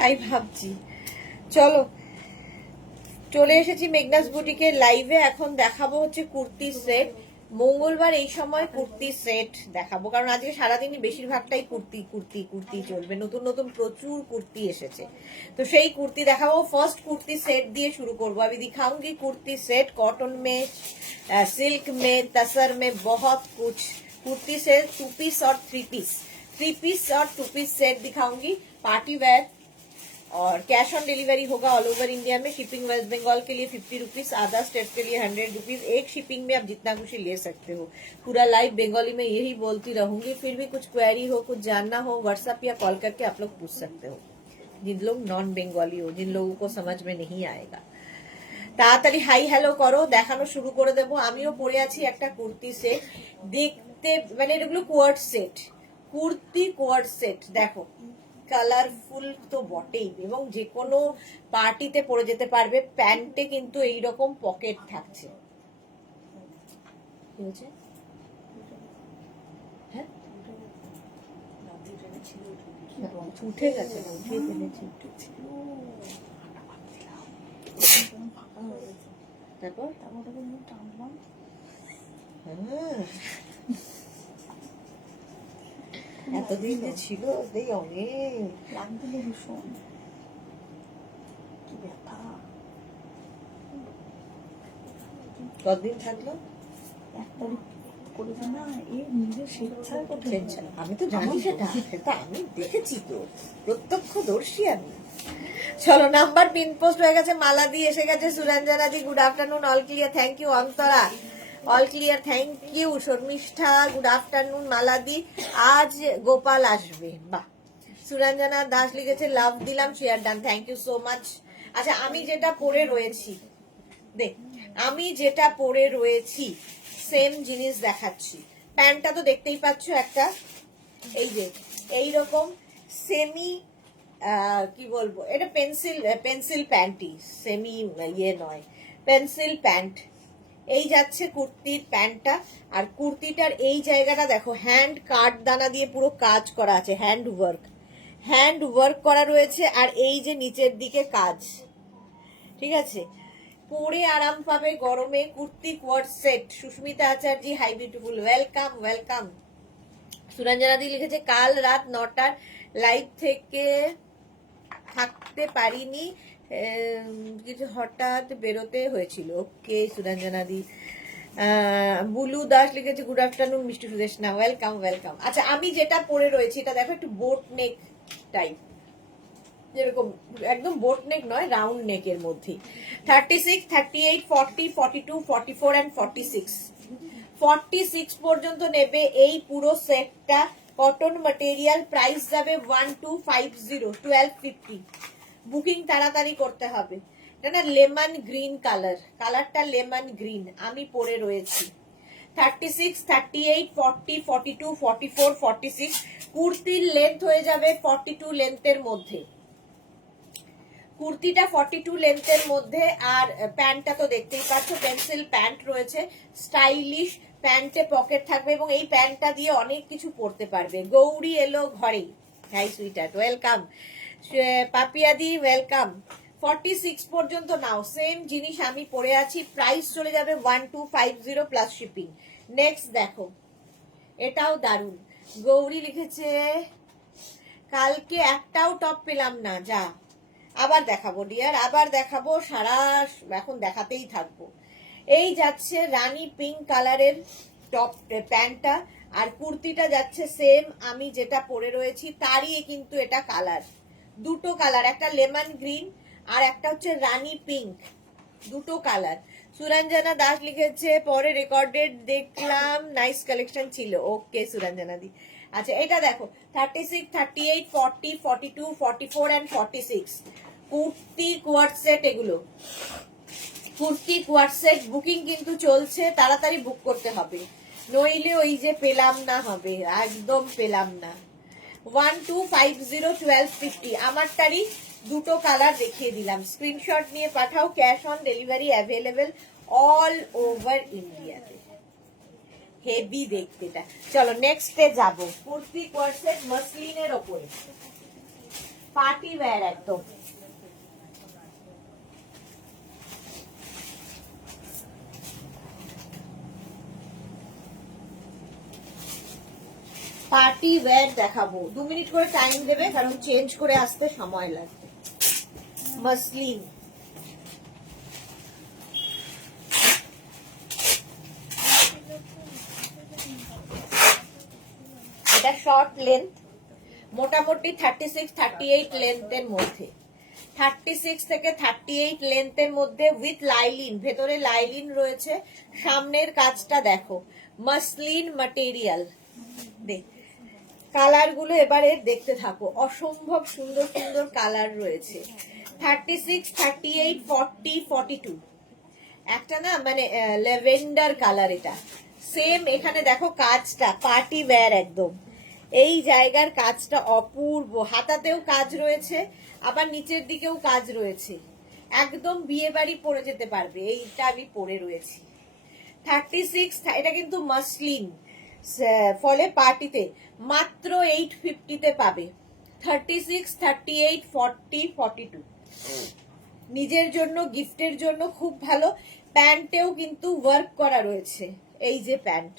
তাই ভাবছি। চলো চলে এসেছি মেঘনাস বুটিকের লাইভে। এখন দেখাবো হচ্ছে কুর্তি সেট। মঙ্গলবার এই সময় কুর্তি সেট দেখাবো, কারণ আজকে সারাদিনই বেশিরভাগটাই কুর্তি কুর্তি কুর্তি চলবে। নতুন নতুন প্রচুর কুর্তি এসেছে, তো সেই কুর্তি দেখাবো। ফার্স্ট কুর্তি सेट দিয়ে শুরু করবো। আমি दिखाऊंगी कुर्ती सेट कॉटन में, सिल्क में, तसर में, बहुत कुछ कुर्ती सेट, 2 पीस और 3 पीस, 3 पीस और 2 पीस सेट दिखाऊंगी। पार्टी वेयर और कैश ऑन डिलीवरी होगा ऑल ओवर इंडिया में। शिपिंग वेस्ट बंगाल के लिए 50 रुपीज, अदर स्टेट के लिए 100 रुपीज। एक शिपिंग में आप जितना कुछ ले सकते हो। पूरा लाइव बंगाली में यही बोलती रहूंगी। फिर भी कुछ क्वेरी हो, कुछ जानना हो, व्हाट्सएप या कॉल करके आप लोग पूछ सकते हो, जिन लोग नॉन बंगाली हो, जिन लोगों को समझ में नहीं आएगा। তাড়াতাড়ি হাই হ্যালো করো, দেখানো শুরু করে দেবো। আমিও পরে আছি একটা কুর্তি সেট, দেখতে মানে এগুলো কোয়ার্ড সেট, কুর্তি কোয়ার্ড সেট। দেখো কালারফুল তো বটেই, এবং যে কোনো পার্টিতে পরে যেতে পারবে। প্যান্টে কিন্তু এইরকম পকেট থাকছে। কি হচ্ছে? হ্যাঁ উঠে গেছে, উঠিয়ে ফেলেছি। তারপর এতদিন যে ছিল এই অনেক লাগছিল, ভীষণ কি ব্যথা। কতদিন থাকলো? আমি তো জানি সেটা, সেটা আমি দেখেছি তো, প্রত্যক্ষদর্শী আমি। চলো নাম্বার পিন পোস্ট হয়ে গেছে, মালাদি এসে গেছে, Suranjana di good afternoon, all clear, thank you. Antara all clear, thank you. Sharmistha good afternoon, মালাদি আজ গোপাল আসবে, বাহ। সুরঞ্জনা দাস লিখেছে লাভ দিলাম, share done, thank you so much. আচ্ছা আমি যেটা পরে রয়েছি, দেখ আমি যেটা পরে রয়েছি সেম জিনিস দেখাচ্ছি। প্যান্টটা তো দেখতেই পাচ্ছ, একটা এই যে এইরকম সেমি কি বলবো, এটা পেন্সিল প্যান্টই, সেমি ইয়ে নয়, পেন্সিল প্যান্ট। এই যাচ্ছে কুর্তির প্যান্টটা, আর কুর্তিটার এই জায়গাটা দেখো হ্যান্ড কাট দানা দিয়ে পুরো কাজ করা আছে, হ্যান্ড ওয়ার্ক করা রয়েছে। আর এই যে নিচের দিকে কাজ, ঠিক আছে। পরে আরাম পাবে গরমে। Kurti coord set, Susmita Acharya hi beautiful, welcome welcome. Suranjana di লিখেছে কাল রাত 9টার লাইভ থেকে থাকতে পারিনি, কিছু হঠাৎ বেরোতে হয়েছিল। ওকে সুরঞ্জনা দি। বুলু দাস লিখেছে গুড আফটারনুন মিষ্টি সুদেশনা, ওয়েলকাম ওয়েলকাম। আচ্ছা আমি যেটা পরে রয়েছি এটা দেখো একটু বোট নেক টাইপ, যেরকম একদম বোট নেক নয়, রাউন্ড নেকের মধ্যে। 36, 38, 40, 42, 44 এন্ড 46, 46 পর্যন্ত নেবে এই পুরো সেটটা। কটন ম্যাটেরিয়াল, প্রাইস যাবে 1250, 1250। বুকিং তাড়াতাড়ি করতে হবে। এটা না লেমন গ্রিন কালারটা লেমন গ্রিন আমি পরে রয়েছি। 36, 38, 40, 42, 44, 46। কুর্তির লেন্থ হয়ে যাবে 42 লেন্থের মধ্যে, কুর্তিটা 42 লেন্থের মধ্যে। আর প্যান্টটা তো দেখতেই পাচ্ছ, পেন্সিল প্যান্ট রয়েছে, স্টাইলিশ। প্যান্টে পকেট থাকবে এবং এই প্যান্টটা দিয়ে অনেক কিছু পরতে পারবে। গৌরী এলো ঘরে, হাই সুইটার্ট, ওয়েলকাম। পাপিয়াদি ওয়েলকাম। 46 পর্যন্ত নাও, সেম জিনিস আমি পরে আছি। প্রাইস চলে যাবে 1250 প্লাস শিপিং। নেক্সট দেখো, এটাও দারুন। গৌরী লিখেছে কালকে একটাও টপ পেলাম না, যা আবার দেখাবো ডিয়ার, আবার দেখাবো, সারা এখন দেখাতেই থাকবো। এই যাচ্ছে রানী পিঙ্ক কালারের টপ প্যান্টটা, আর কুর্তিটা যাচ্ছে সেম আমি যেটা পরে রয়েছি তারই কিন্তু এটা কালার, দুটো কালার, একটা লেমন গ্রিন আর একটা হচ্ছে রানী পিঙ্ক, দুটো কালার। সুরঞ্জনা দাস লিখেছে পরে রেকর্ডেড দেখলাম, নাইস কালেকশন ছিল। ওকে সুরঞ্জনা দি। আচ্ছা এটা দেখো 36, 38, 40, 42, 44 এন্ড 46 কুর্তি কোয়ার্ড সেট। এগুলো কুর্তি কোয়ার্ড সেট বুকিং কিন্তু চলছে, তাড়াতাড়ি বুক করতে হবে, নইলে ওই যে পেলাম না হবে, একদম পেলাম না। 1250, 1250। আমারটারই দুটো কালার দেখিয়ে দিলাম, স্ক্রিনশট নিয়ে পাঠাও। Cash on delivery available all over ইন্ডিয়াতে। হেভি দেখতে এটা। চলো নেক্সটে যাবো, কুর্তি কোয়ার্ড সেট মাসলিনের ওপরে। পার্টি ওয়্যার একদম। পার্টি ওয়্যার দেখাবো, 2 মিনিট করে টাইম দেবে কারণ চেঞ্জ করে আসতে সময় লাগবে। মসলিন, এটা শর্ট লেন্থ, মোটামুটি 36-38 লেন্থের মধ্যে, 36 থেকে 38 লেন্থের মধ্যে উইথ লাইলিন, ভেতরে লাইলিন রয়েছে। সামনের কাজটা দেখো, মসলিন ম্যাটেরিয়াল। দেখ কালার গুলো এবারে দেখতে থাকো, অসম্ভব সুন্দর সুন্দর কালার রয়েছে। 36, 38, 40, 42, একটা না মানে ল্যাভেন্ডার কালার, এটা সেম। এখানে দেখো কাজটা পার্টি ওয়্যার একদম, এই জায়গার কাজটা অপূর্ব, হাতাতেও কাজ রয়েছে আবার নিচের দিকেও কাজ রয়েছে, একদম বিয়ে বাড়ি পরে যেতে পারবে। এইটা আমি পরে রয়েছি 36, এটা কিন্তু মসলিন, ফলে পার্টিতে মাত্র 850-তে পাবে। 36, 38, 40, 42 নিজের জন্য গিফটের জন্য খুব ভালো। প্যান্টেও কিন্তু ওয়ার্ক করা রয়েছে, এই যে প্যান্ট,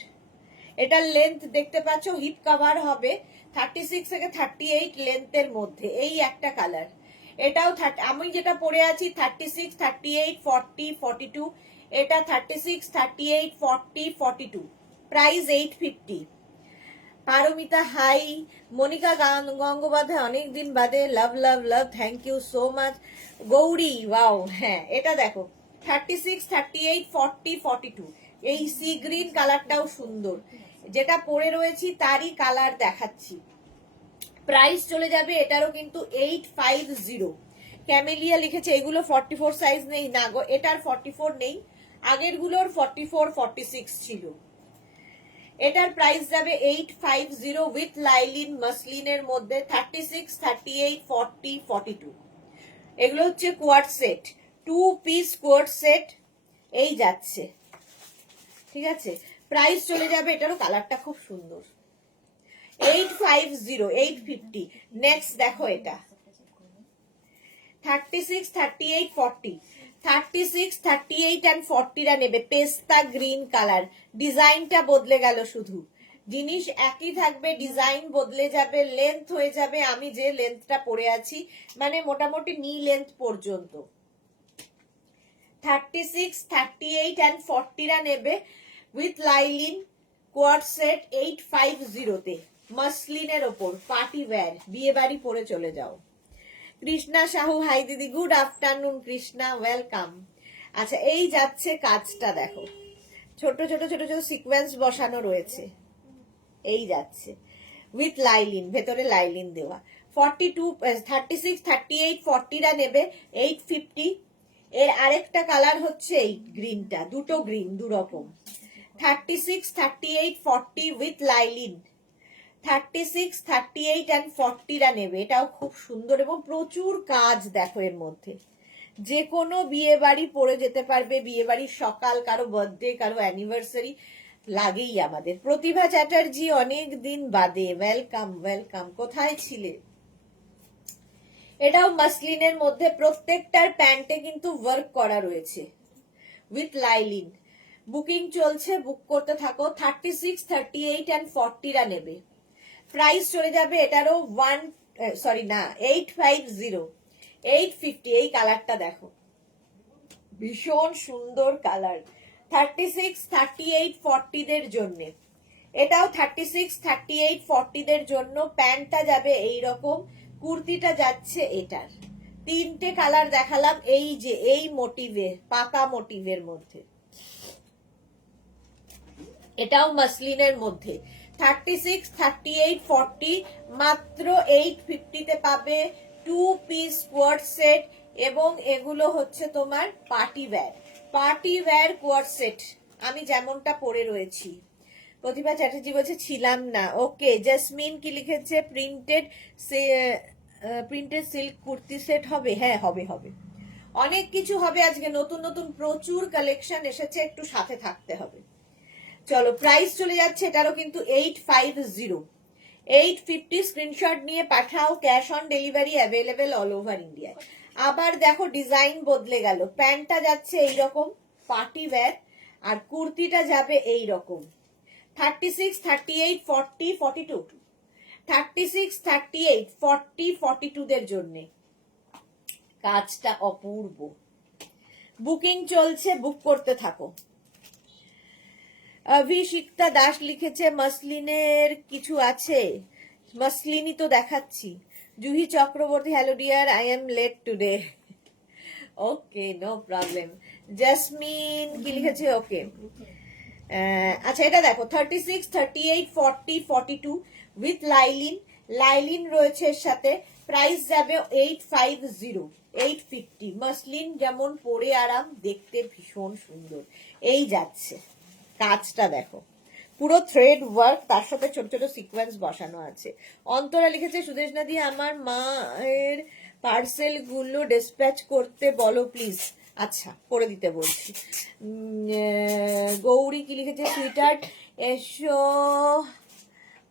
এটার লেন্থ দেখতে পাচ্ছ, হিপ কভার হবে 36 থেকে 38 লেন্থের মধ্যে। এই একটা কালার, এটাও আমি যেটা পরে আছি 36, 38, 40, 42, এটা 36, 38, 40, 42, প্রাইস 850। পারমিতা হাই, মনিকা গঙ্গোপাধ্যায় অনেকদিন বাদে, love love love, thank you so much. Gauri, wow, হ্যাঁ এটা দেখো 36, 38, 40, 42, এই সি গ্রিন কালারটাও সুন্দর, যেটা পরে রয়েছি তারই কালার দেখাচ্ছি। প্রাইস চলে যাবে এটারও কিন্তু 850। ক্যামেলিয়া লিখেছে এগুলো 44 সাইজ নেই, না গো এটার 44 নেই, আগের গুলোর 44, 46 ছিল। এটার প্রাইস যাবে 850 উইথ লাইলিন মসলিনের মধ্যে। 36, 38, 40, 42, এগুলো হচ্ছে quart set, 2 piece quart set, এই যাচ্ছে, ঠিক আছে। প্রাইস চলে যাবে, এটারও কালারটা খুব সুন্দর, 850, 850। নেক্সট দেখো এটা 36, 38, 40, 36, 38 and 40 রা নেবে, পেস্তা গ্রিন কালার, ডিজাইনটা বদলে গেল, শুধু জিনিস একই থাকবে, ডিজাইন বদলে যাবে, লেন্থ হয়ে যাবে আমি যে লেন্থটা পরে আছি, মানে মোটামুটি নি লেন্থ পর্যন্ত। 36, 38 and 40 রা নেবে উইথ লাইলিন কোয়ার্ট সেট 850-তে, মসলিনের ওপর পার্টি ওয়্যার, বিয়ে বাড়ি পরে চলে যাও। কৃষ্ণা সাহু, হাই দিদি, গুড আফটারনুন কৃষ্ণা, ওয়েলকাম। আচ্ছা এই যাচ্ছে কাজটা দেখো, ছোট ছোট ছোট ছোট সিকোয়েন্স বসানো রয়েছে, এই যাচ্ছে উইথ লাইলিন, ভেতরে লাইলিন দেওয়া। 42, 36, 38, 40 রা নেবে 850। এর আরেকটা কালার হচ্ছে এই গ্রিনটা, দুটো গ্রিন দুরকম। 36, 38, 40 উইথ লাইলিন, 36, 38 and 40 রা নেবে, এটাও খুব সুন্দর এবং প্রচুর কাজ দেখো এর মধ্যে, যে কোনো বিয়ে বাড়ি পরে যেতে পারবে, বিয়ে বাড়ির সকাল, কারো বার্থডে, কারো অ্যানিভার্সারি লাগেই আমাদের। প্রতিভা চ্যাটার্জি অনেক দিন বাদে, ওয়েলকাম ওয়েলকাম, কোথায় ছিলে? এটাও মাসলিনের মধ্যে, প্রত্যেকটার প্যান্টে কিন্তু ওয়ার্ক করা রয়েছে উইথ লাইলিন। বুকিং চলছে, বুক করতে থাকো। 36, 38 and 40 রা নেবে, প্রাইস চলে যাবে এটারও 850, 850। এই কালারটা দেখো, ভীষণ সুন্দর কালার, 36, 38, 40 দের জন্য, এটাও 36, 38, 40 দের জন্য। প্যান্টটা যাবে এইরকম, কুর্তিটা যাচ্ছে এটার, তিনটে কালার দেখালাম, এই যে এই মোটিভে, পাকা মোটিভের মধ্যে, এটাও মসলিনের মধ্যে। 36, 38, 40 মাত্র 850-তে পাবে, 2 পিস কোয়ার্ট সেট, এবং এগুলো হচ্ছে তোমার party wear, party wear quart set, আমি যেমনটা পরে রয়েছি। প্রতিভা চ্যাটার্জি বলছে ছিলাম না, ওকে। জাসমিন কি লিখেছে, প্রিন্টেড সিল্ক কুর্তি সেট হবে, হ্যাঁ হবে হবে, অনেক কিছু হবে আজকে, নতুন নতুন প্রচুর কালেকশন এসেছে, একটু সাথে থাকতে হবে। চলো প্রাইস চলে যাচ্ছে এটারও কিন্তু 850, 850 স্ক্রিনশট নিয়ে পাঠাও, cash on delivery available all over ইন্ডিয়ায়। আবার দেখো ডিজাইন বদলে গেল, প্যান্টটা যাচ্ছে এইরকম পার্টি ওয়্যার আর কুর্তিটা যাবে এইরকম 36, 38, 40, 42, 36, 38, 40, 42 দের জন্য কাজটা অপূর্ব। বুকিং চলছে, বুক করতে থাকো। অভিষিক্তা দাস লিখেছে মসলিনের কিছু আছে, মসলিনই তো দেখাচ্ছি। Juhi Chakraborty, hello dear, I am late today. Okay, no problem. Jasmine কি লিখেছে? ওকে, আচ্ছা এটা দেখো 36, 38, 40, 42 উইথ লাইলিন। লাইলিন রয়েছে এর সাথে। প্রাইস যাবে 850, 850। মসলিন যেমন পরে আরাম, দেখতে ভীষণ সুন্দর। এই যাচ্ছে কাজটা দেখো, পুরো থ্রেড ওয়ার্ক, তার সাথে ছোট ছোট সিকোয়েন্স বসানো আছে। অন্তরা লিখেছে সুদেশনা দি আমার মায়ের পার্সেল গুলো ডিসপ্যাচ করতে বলো প্লিজ। আচ্ছা, করে দিতে বলছি। গৌরী কি লিখেছে? সুইটার্ট এসো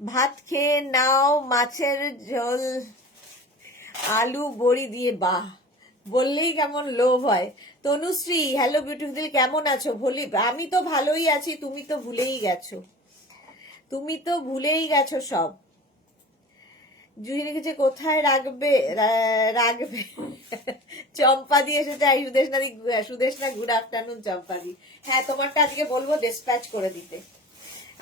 ভাত খেয়ে নাও, মাছের ঝোল আলু বড়ি দিয়ে, বাহ বললেই কেমন লোভ হয়। তনুশ্রী, হ্যালো বিউটিফুল, কেমন আছো? আমি তো ভালোই আছি, তুমি তো ভুলেই গেছো, তুমি তো ভুলেই গেছো সব। জুহি লিখেছে কোথায় রাখবে রাখবে চম্পাদি এসেছে। সুদেশনা গুড আফটারনুন চম্পাদি। হ্যাঁ, তোমারটা আজকে বলবো ডিসপ্যাচ করে দিতে।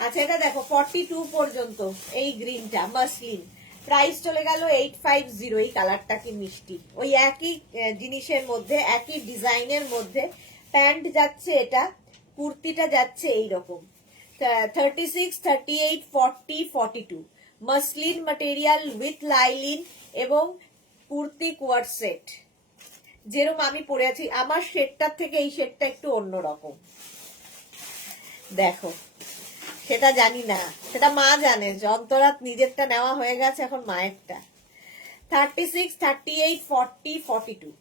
আচ্ছা এটা দেখো 42 পর্যন্ত এই গ্রিনটা মসলিন। প্রাইস চলে গেল 850। এই কালারটা কি মিষ্টি, ওই একই জিনিসের মধ্যে, একই ডিজাইনের মধ্যে প্যান্ট যাচ্ছে এটা, কুর্তিটা যাচ্ছে এইরকম 36, 38, 40, 42 মসলিন ম্যাটেরিয়াল উইথ লাইলিন এবং কুর্তি কোয়ার সেট। যেরকম আমি পরে আছি, আমার শেডটার থেকে এই শেডটা একটু অন্যরকম দেখো, সেটা জানি না, সেটা মা জানে। অন্তরাত নিজেরটা নেওয়া হয়ে গেছে, এখন মায়েরটা। 36, 38, 40, 42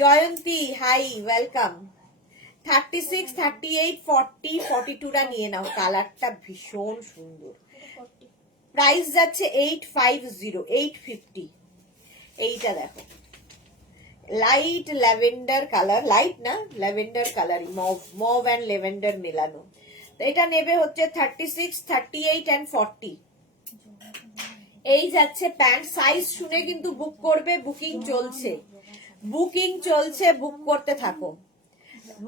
জয়ন্তী হাই, ওয়েলকাম। 36, 38, 40, 42টা নিয়ে নাও, কালারটা ভীষণ সুন্দর। প্রাইস যাচ্ছে 850, 850। এইটা দেখো লাইট ল্যাভেন্ডার কালার, লাইট না lavender colour, mauve and lavender মেলানো। এটা নেবে হচ্ছে 36, 38 and 40। এই যাচ্ছে প্যান্ট। সাইজ শুনে কিন্তু বুক করবে, বুকিং চলছে, বুকিং চলছে, বুক করতে থাকো।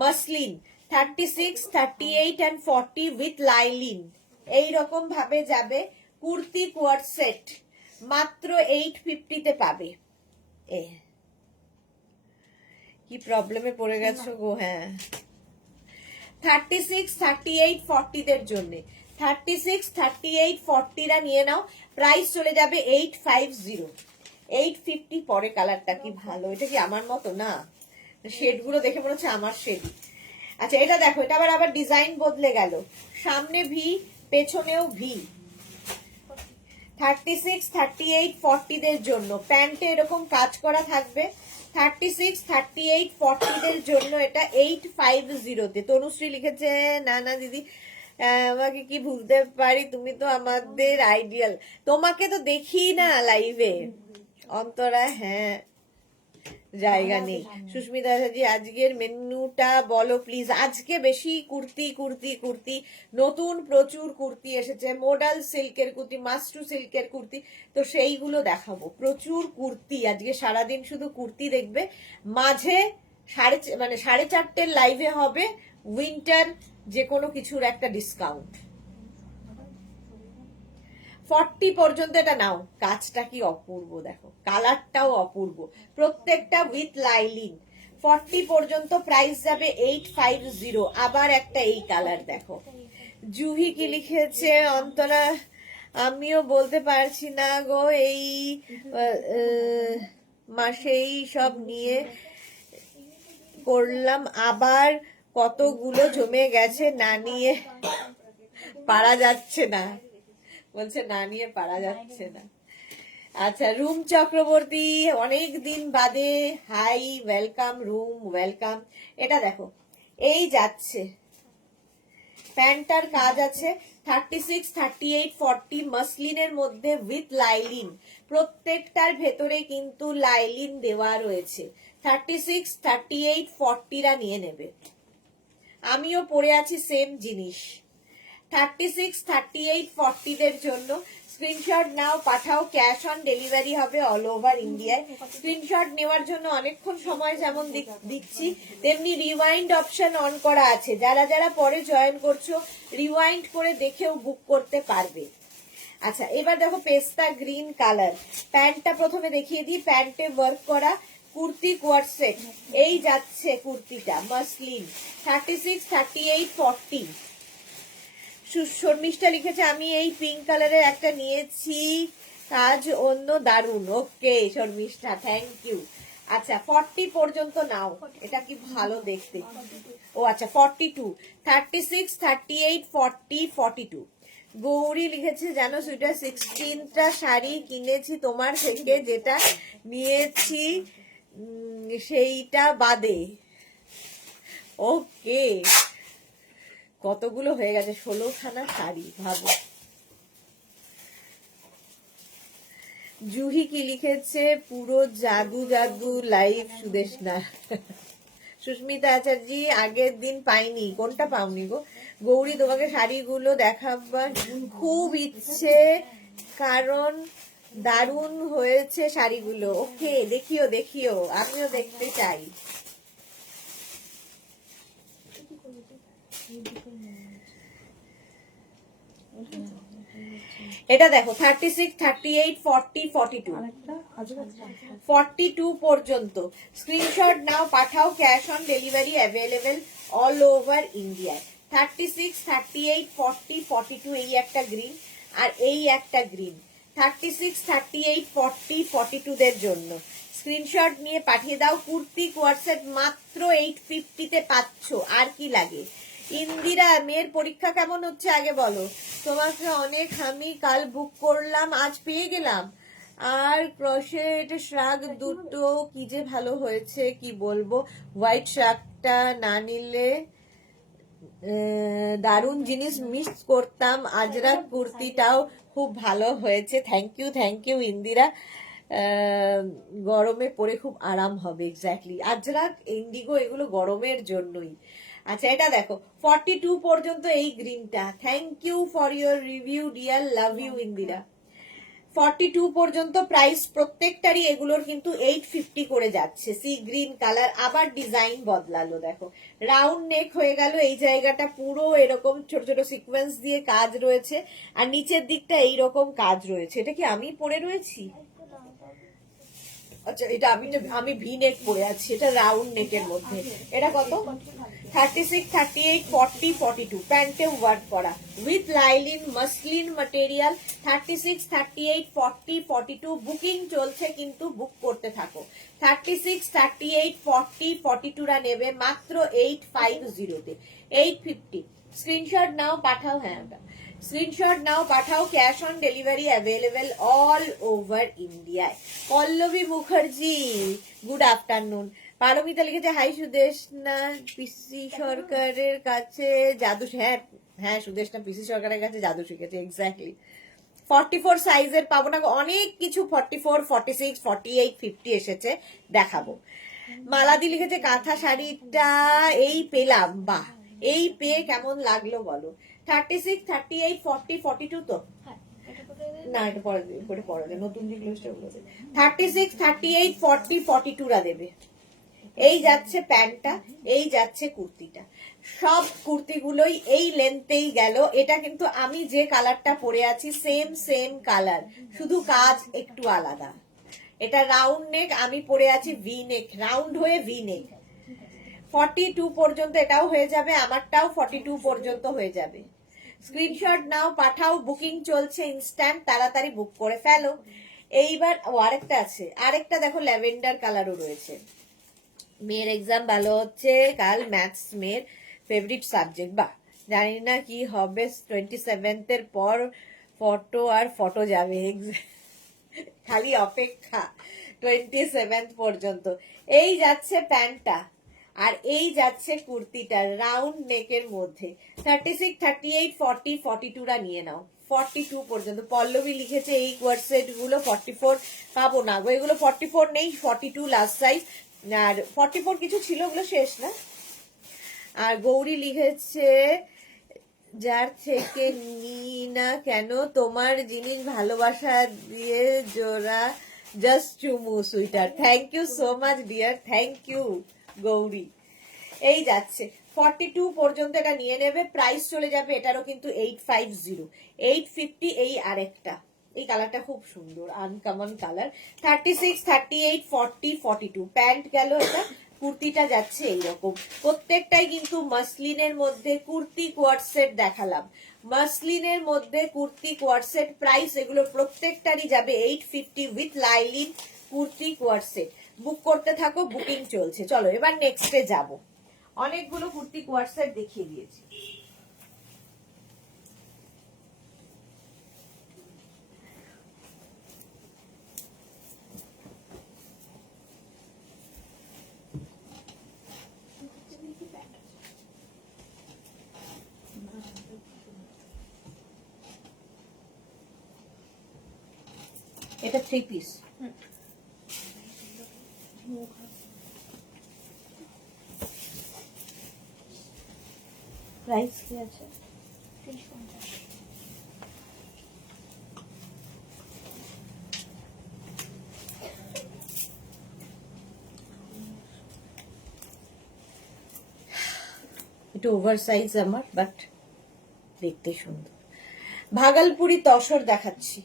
মসলিন 36, 38 and 40 উইথ লাইলিন এইরকম ভাবে যাবে। কুর্তি কোয়ার সেট মাত্র 850 তে পাবে। কি প্রবলেমে পড়ে গেছো গো? হ্যাঁ, 36, 38, 40 দের জন্য 36, 38, 40রা নিয়ে নাও। প্রাইস চলে যাবে 850, 850। পরে কালারটা কি ভালো, এটা কি আমার মতো না? শেড গুলো দেখে মনে হচ্ছে আমার শেড। আচ্ছা এটা দেখো, এটা আবার ডিজাইন বদলে গেল, সামনে ভি পেছনেও ভি। 36, 38, 40 দের জন্য প্যান্টে এরকম কাজ করা থাকবে। 36, 38, 40 দের জন্য এটা 850 তে। তনুশ্রী লিখেছে না না দিদি আমাকে কি ভুলতে পারি, তুমি তো আমাদের আইডিয়াল, তোমাকে তো দেখি না লাইভে। অন্তরা হ্যাঁ, জায়গা নেই। সুস্মিতা জি আজকের মেনুটা বলো প্লিজ। আজকে বেশি কুর্তি কুর্তি কুর্তি, নতুন প্রচুর কুর্তি এসেছে, মডাল সিল্কের কুর্তি, মাস্টু সিল্কের কুর্তি, তো সেইগুলো দেখাবো। প্রচুর কুর্তি আজকে, সারাদিন শুধু কুর্তি দেখবে। মাঝে 4:30 লাইভে হবে উইন্টার যে কোনো কিছুর একটা ডিসকাউন্ট। 40 পর্যন্ত এটা নাও, কাজটা কি অপূর্ব দেখো, কালারটাও অপূর্ব, প্রত্যেকটা উইথ লাইলিন। 40 পর্যন্ত প্রাইস যাবে 850। আবার একটা এই কালার দেখো। জুহি কি লিখেছে? অন্তরা আমিও বলতে পারছি না গো, এই মাসেই সব নিয়ে করলাম, আবার কতগুলো জমে গেছে, না নিয়ে পারা যাচ্ছে না, বলছে না নিয়ে পারা যাচ্ছে না। আচ্ছা রুম চক্রবর্তী অনেক দিন বাদে, হাই ওয়েলকাম রুম, ওয়েলকাম। এটা দেখো এই যাচ্ছে, প্যান্টটার কাজ আছে, 36, 38, 40 মাসলিনের মধ্যে উইথ লাইলিন, প্রত্যেকটার ভেতরে কিন্তু লাইলিন দেওয়া রয়েছে। 36, 38, 40রা নিয়ে নেবে। আমিও পরে আছি সেম জিনিস। 36, 38, 40 দের জন্য স্ক্রিনশট নাও, পাঠাও, ক্যাশ অন ডেলিভারি হবে অল ওভার ইন্ডিয়ায়। স্ক্রিনশট নেওয়ার জন্য অনেকক্ষণ সময় যেমন দিচ্ছি, তেমনি রিওয়াইন্ড অপশন অন করা আছে। যারা যারা পরে জয়েন করছো রিওয়াইন্ড করে দেখেও বুক করতে পারবে। আচ্ছা, এবার দেখো পেস্তা গ্রিন কালার, প্যান্টটা প্রথমে দেখিয়ে দিই। প্যান্টে ওয়ার্ক করা, কুর্তি কোয়ার সেট, এই যাচ্ছে কুর্তিটা মাসলিন। 36, 38, 40। শর্মিষ্ঠা লিখেছে আমি এই পিঙ্ক কালারের একটা নিয়েছি, কাজ অন্য দারুন। ওকে শর্মিষ্ঠা, থ্যাংক ইউ। আচ্ছা 40 পর্যন্ত নাও, এটা কি ভালো দেখতে। ও আচ্ছা 42, 36, 38, 40, 42। গৌরী লিখেছে জানো সুইটার 16টা শাড়ি কিনেছি তোমার থেকে, যেটা নিয়েছি সেইটা বাদে। ওকে, কতগুলো হয়ে গেছে, 16খানা শাড়ি, ভাবো। জুহি কি লিখেছে, পুরো জাদু জাদু লাইভ সুদেশনা। সুস্মিতা আচার্যি আগের দিন পাইনি, কোনটা পাওনি গো? গৌরী তোমাকে শাড়িগুলো দেখাবার খুব ইচ্ছে, কারণ দারুণ হয়েছে শাড়িগুলো। ওকে, দেখিও দেখিও, আমিও দেখতে চাই। এটা দেখো 36, 38, 40, 42, 42 পর্যন্ত স্ক্রিনশট নাও, পাঠাও, cash on delivery available all over India. 36, 38, 40, 42, এই একটা গ্রিন আর এই একটা গ্রিন। 36, 38, 40, 42 দের জন্য স্ক্রিনশট নিয়ে পাঠিয়ে দাও। কুর্তি কোয়ারসেট মাত্র 850 তে পাচ্ছ, আর কি লাগে? ইন্দিরা, মেয়ের পরীক্ষা কেমন হচ্ছে আগে বলো। তোমাকে অনেক, আমি কাল বুক করলাম, আজ পেয়ে গেলাম। আর ক্রোশেট শ্রাগ দুটো কি যে ভালো হয়েছে, কি বলবো। হোয়াইট শ্রাগটা না নিলে দারুণ জিনিস মিস করতাম। আজরাক কুর্তিটাও খুব ভালো হয়েছে। Thank you Indira. গরমে পরে খুব আরাম হবে। এক্স্যাক্টলি, আজরাক, ইন্ডিগো এগুলো গরমের জন্যই। আচ্ছা এটা দেখো 42 পর্যন্ত এই গ্রিনটা। Thank you for your review dear, love you Indira. 42 পর্যন্ত প্রাইস প্রত্যেকটারই এগুলোর কিন্তু 850 করে যাচ্ছে। সি গ্রিন কালার, আবার ডিজাইন বদলালো, দেখো রাউন্ড নেক হয়ে গেল। এই জায়গাটা পুরো এরকম ছোট ছোট সিকোয়েন্স দিয়ে কাজ রয়েছে, আর নিচের দিকটা এইরকম কাজ রয়েছে। এটা কি আমি পরে রয়েছি? আচ্ছা, এটা আমি ভি নেক পরে আছি, এটা রাউন্ড নেকের মধ্যে। এটা কত? 36, 38, 40, 42, প্যান্টে ওয়ার্ক করা with lining muslin material. 36, 38, 40, 42 booking চলছে, কিন্তু বুক করতে থাকো। 36, 38, 40, 42 রা নেবে মাত্র 850 তে, 850। স্ক্রিনশট নাও, পাঠাও। হ্যাঁ, স্ক্রিনশট নাও, পাঠাও, cash on delivery available all over ইন্ডিয়ায়। Pallavi Mukherjee, good afternoon. পারমিতা লিখেছে হাই সুদেশনা, পিসি সরকারের কাছে জাদু। হ্যাঁ হ্যাঁ, সুদেশনা পিসি সরকারের কাছে জাদু শিখেছে। এক্স্যাক্টলি। 44 সাইজের পাবো না, অনেক কিছু 44, 46, 48, 50 এসেছে, দেখাবো। মালাদি লিখেছে কাঁথা শাড়িটা এই পেলাম, বাহ, এই পেয়ে কেমন লাগলো বলো। 36, 38, 40, 42 তো না, এটা পরে নতুন যেগুলো 36, 38, 40, 42 রা দেবে। এই যাচ্ছে প্যান্টটা, এই যাচ্ছে কুর্তিটা, সব কুর্তিগুলোই এই লেন্থেই গেল। এটা কিন্তু আমি যে কালারটা পরে আছি সেম কালার, শুধু কাজ একটু আলাদা। এটা রাউন্ড নেক, আমি পরে আছি ভি নেক, রাউন্ড হয়ে ভি নেক। 42 পর্যন্ত এটাও হয়ে যাবে, আমারটাও 42 পর্যন্ত হয়ে যাবে। স্ক্রিনশট নাও, পাঠাও, বুকিং চলছে ইনস্ট্যান্ট, তাড়াতাড়ি বুক করে ফেলো। এইবার আরেকটা আছে, আরেকটা দেখো ল্যাভেন্ডার কালারও রয়েছে। মেয়ের এক্সাম ভালো হচ্ছে, কাল ম্যাথস মেয়ের ফেভারিট সাবজেক্ট। বাহ, জানি না কি হবে 27th এর পর, ফটো যাবে, খালি অপেক্ষা 27th পর্যন্ত। এই যাচ্ছে প্যান্টটা, আর এই যাচ্ছে কুর্তিটা রাউন্ড নেকের মধ্যে 36, 38, 40, 42রা নিয়ে নাও, 42 পর্যন্ত। পল্লবী লিখেছে এই কোয়ার্সেট গুলো 44 পাবো না গো, এগুলো 44 নেই, 42 লাস্ট সাইজ। আর 44 কিছু ছিল, ওগুলো শেষ না। আর গৌরী লিখেছে যার থেকে নি না কেন তোমার জিনিস ভালোবাসা দিয়ে জোড়া জাস্ট চুমু সুইটার। Thank you so much dear, thank you Gauri. এই যাচ্ছে 42 পর্যন্ত এটা নিয়ে নেবে, প্রাইস চলে যাবে এটারও কিন্তু 850, 850। এই আরেকটা, এই কালারটা খুব সুন্দর, আনকমন কালার। 36, 38, 40, 42 প্যান্ট গেল এটা। কুর্তিটা যাচ্ছে এইরকম, প্রত্যেকটাই কিন্তু মাসলিনের মধ্যে কুর্তি কোয়ার্ড সেট দেখালাম, মাসলিনের মধ্যে কুর্তি কোয়ার্ড সেট। প্রাইস এগুলো প্রত্যেকটারই যাবে 850 with lining kurti coord set. বুক করতে থাকো, বুকিং চলছে। চলো এবার নেক্সটে যাব। অনেকগুলো কুর্তি কোয়ার্ড সেট দেখিয়ে দিয়েছি। এটা 3 পিস। প্রাইস কি আছে? এটা ওভার সাইজ আমার, বাট দেখতে সুন্দর। ভাগলপুরি তসর দেখাচ্ছি,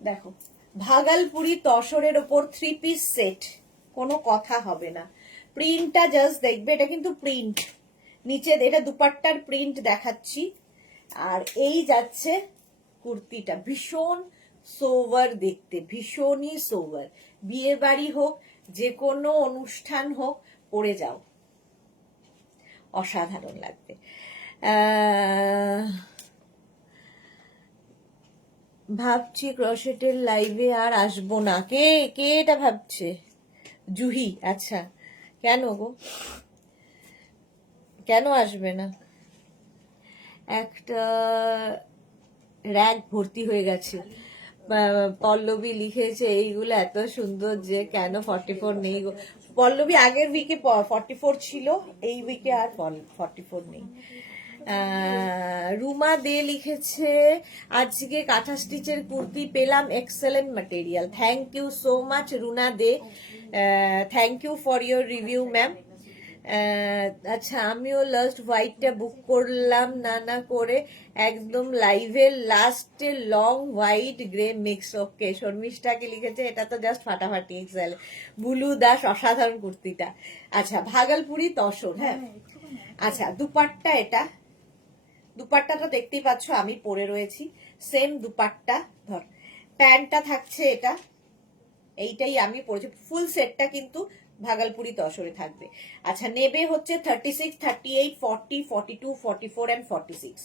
দেখো ভাগলপুরি তসরের ওপর 3 পিস সেট, কোনো কথা হবে না। প্রিন্টটা জাস্ট দেখবে, এটা কিন্তু প্রিন্ট, নিচে এটা দুপাট্টার প্রিন্ট দেখাচ্ছি। আর এই যাচ্ছে কুর্তিটা, ভীষণ সোভার দেখতে, ভীষণই সোভার। বিয়ে বাড়ি হোক, যে কোনো অনুষ্ঠান হোক, পরে যাও, অসাধারণ লাগবে। ভাবছি ক্রসেটের লাইভে আর আসবো না। কে কে এটা ভাবছে? জুহি, আচ্ছা কেন গো, কেন আসবে না? একটা র্যাক ভর্তি হয়ে গেছে। পল্লবী লিখেছে এইগুলো এত সুন্দর যে কেন 44 নেই গো। পল্লবী আগের উইকে 44 ছিল, এই উইকে আর 44 নেই। রুমা দে লিখেছে আজকে কাঁথা স্টিচের কুর্তি পেলাম, excellent material. Thank you so much Runa De, thank you for your review ma'am. আচ্ছা আমিও লাস্ট হোয়াইটটা বুক করলাম না করে, একদম লাইভের লাস্টে লং হোয়াইট গ্রে মিক্স। ওকে, শর্মিষ্ঠাকে লিখেছে এটা তো জাস্ট ফাটাফাটি এক্সেল। বুলু দাস, অসাধারণ কুর্তিটা। আচ্ছা ভাগলপুরি তসর, হ্যাঁ। আচ্ছা দুপাট্টা, এটা দুপাট্টাটা দেখতেই পাচ্ছ আমি পরে রয়েছি, সেম দুপাট্টা। ধর প্যান্টটা থাকছে এটা, এইটাই আমি পরেছি, ফুল সেটটা কিন্তু ভাগলপুরি তসরে থাকবে। আচ্ছা নেবে হচ্ছে 36, 38, 40, 42, 44 এন্ড 46,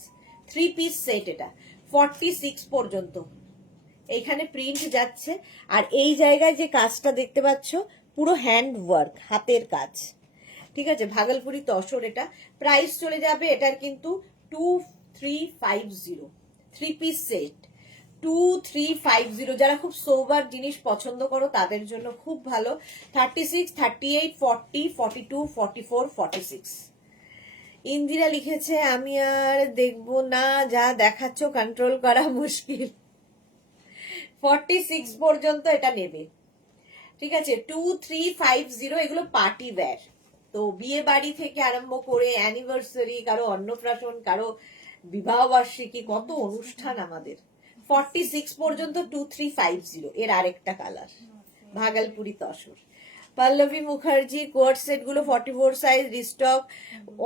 3 পিস সেট এটা 46 পর্যন্ত। এইখানে প্রিন্ট যাচ্ছে, আর এই জায়গায় যে কাজটা দেখতে পাচ্ছ পুরো হ্যান্ড ওয়ার্ক, হাতের কাজ, ঠিক আছে। ভাগলপুরি তসর এটা। প্রাইস চলে যাবে এটার কিন্তু 2350, 3 পিস সেট 2350। যারা খুব সোবার জিনিস পছন্দ করো তাদের জন্য খুব ভালো। 36, 38, 40, 42, 44, 46। ইন্দিরা লিখেছে আমি আর দেখবো না, যা দেখাচ্ছ কন্ট্রোল করা মুশকিল। 46 পর্যন্ত এটা নেবে, ঠিক আছে। 2350, এগুলো পার্টি ওয়্যার, তো বিয়ে বাড়ি থেকে আরম্ভ করে অ্যানিভার্সারি, কারো অন্নপ্রাশন, কারো বিবাহ বার্ষিকী, কত অনুষ্ঠান আমাদের। 46 পর্যন্ত 2350। এর আরেকটা কালার ভাগলপুরি তসর। পল্লবী মুখার্জি কোয়ার্ড সেট গুলো 44 সাইজ রিস্টক,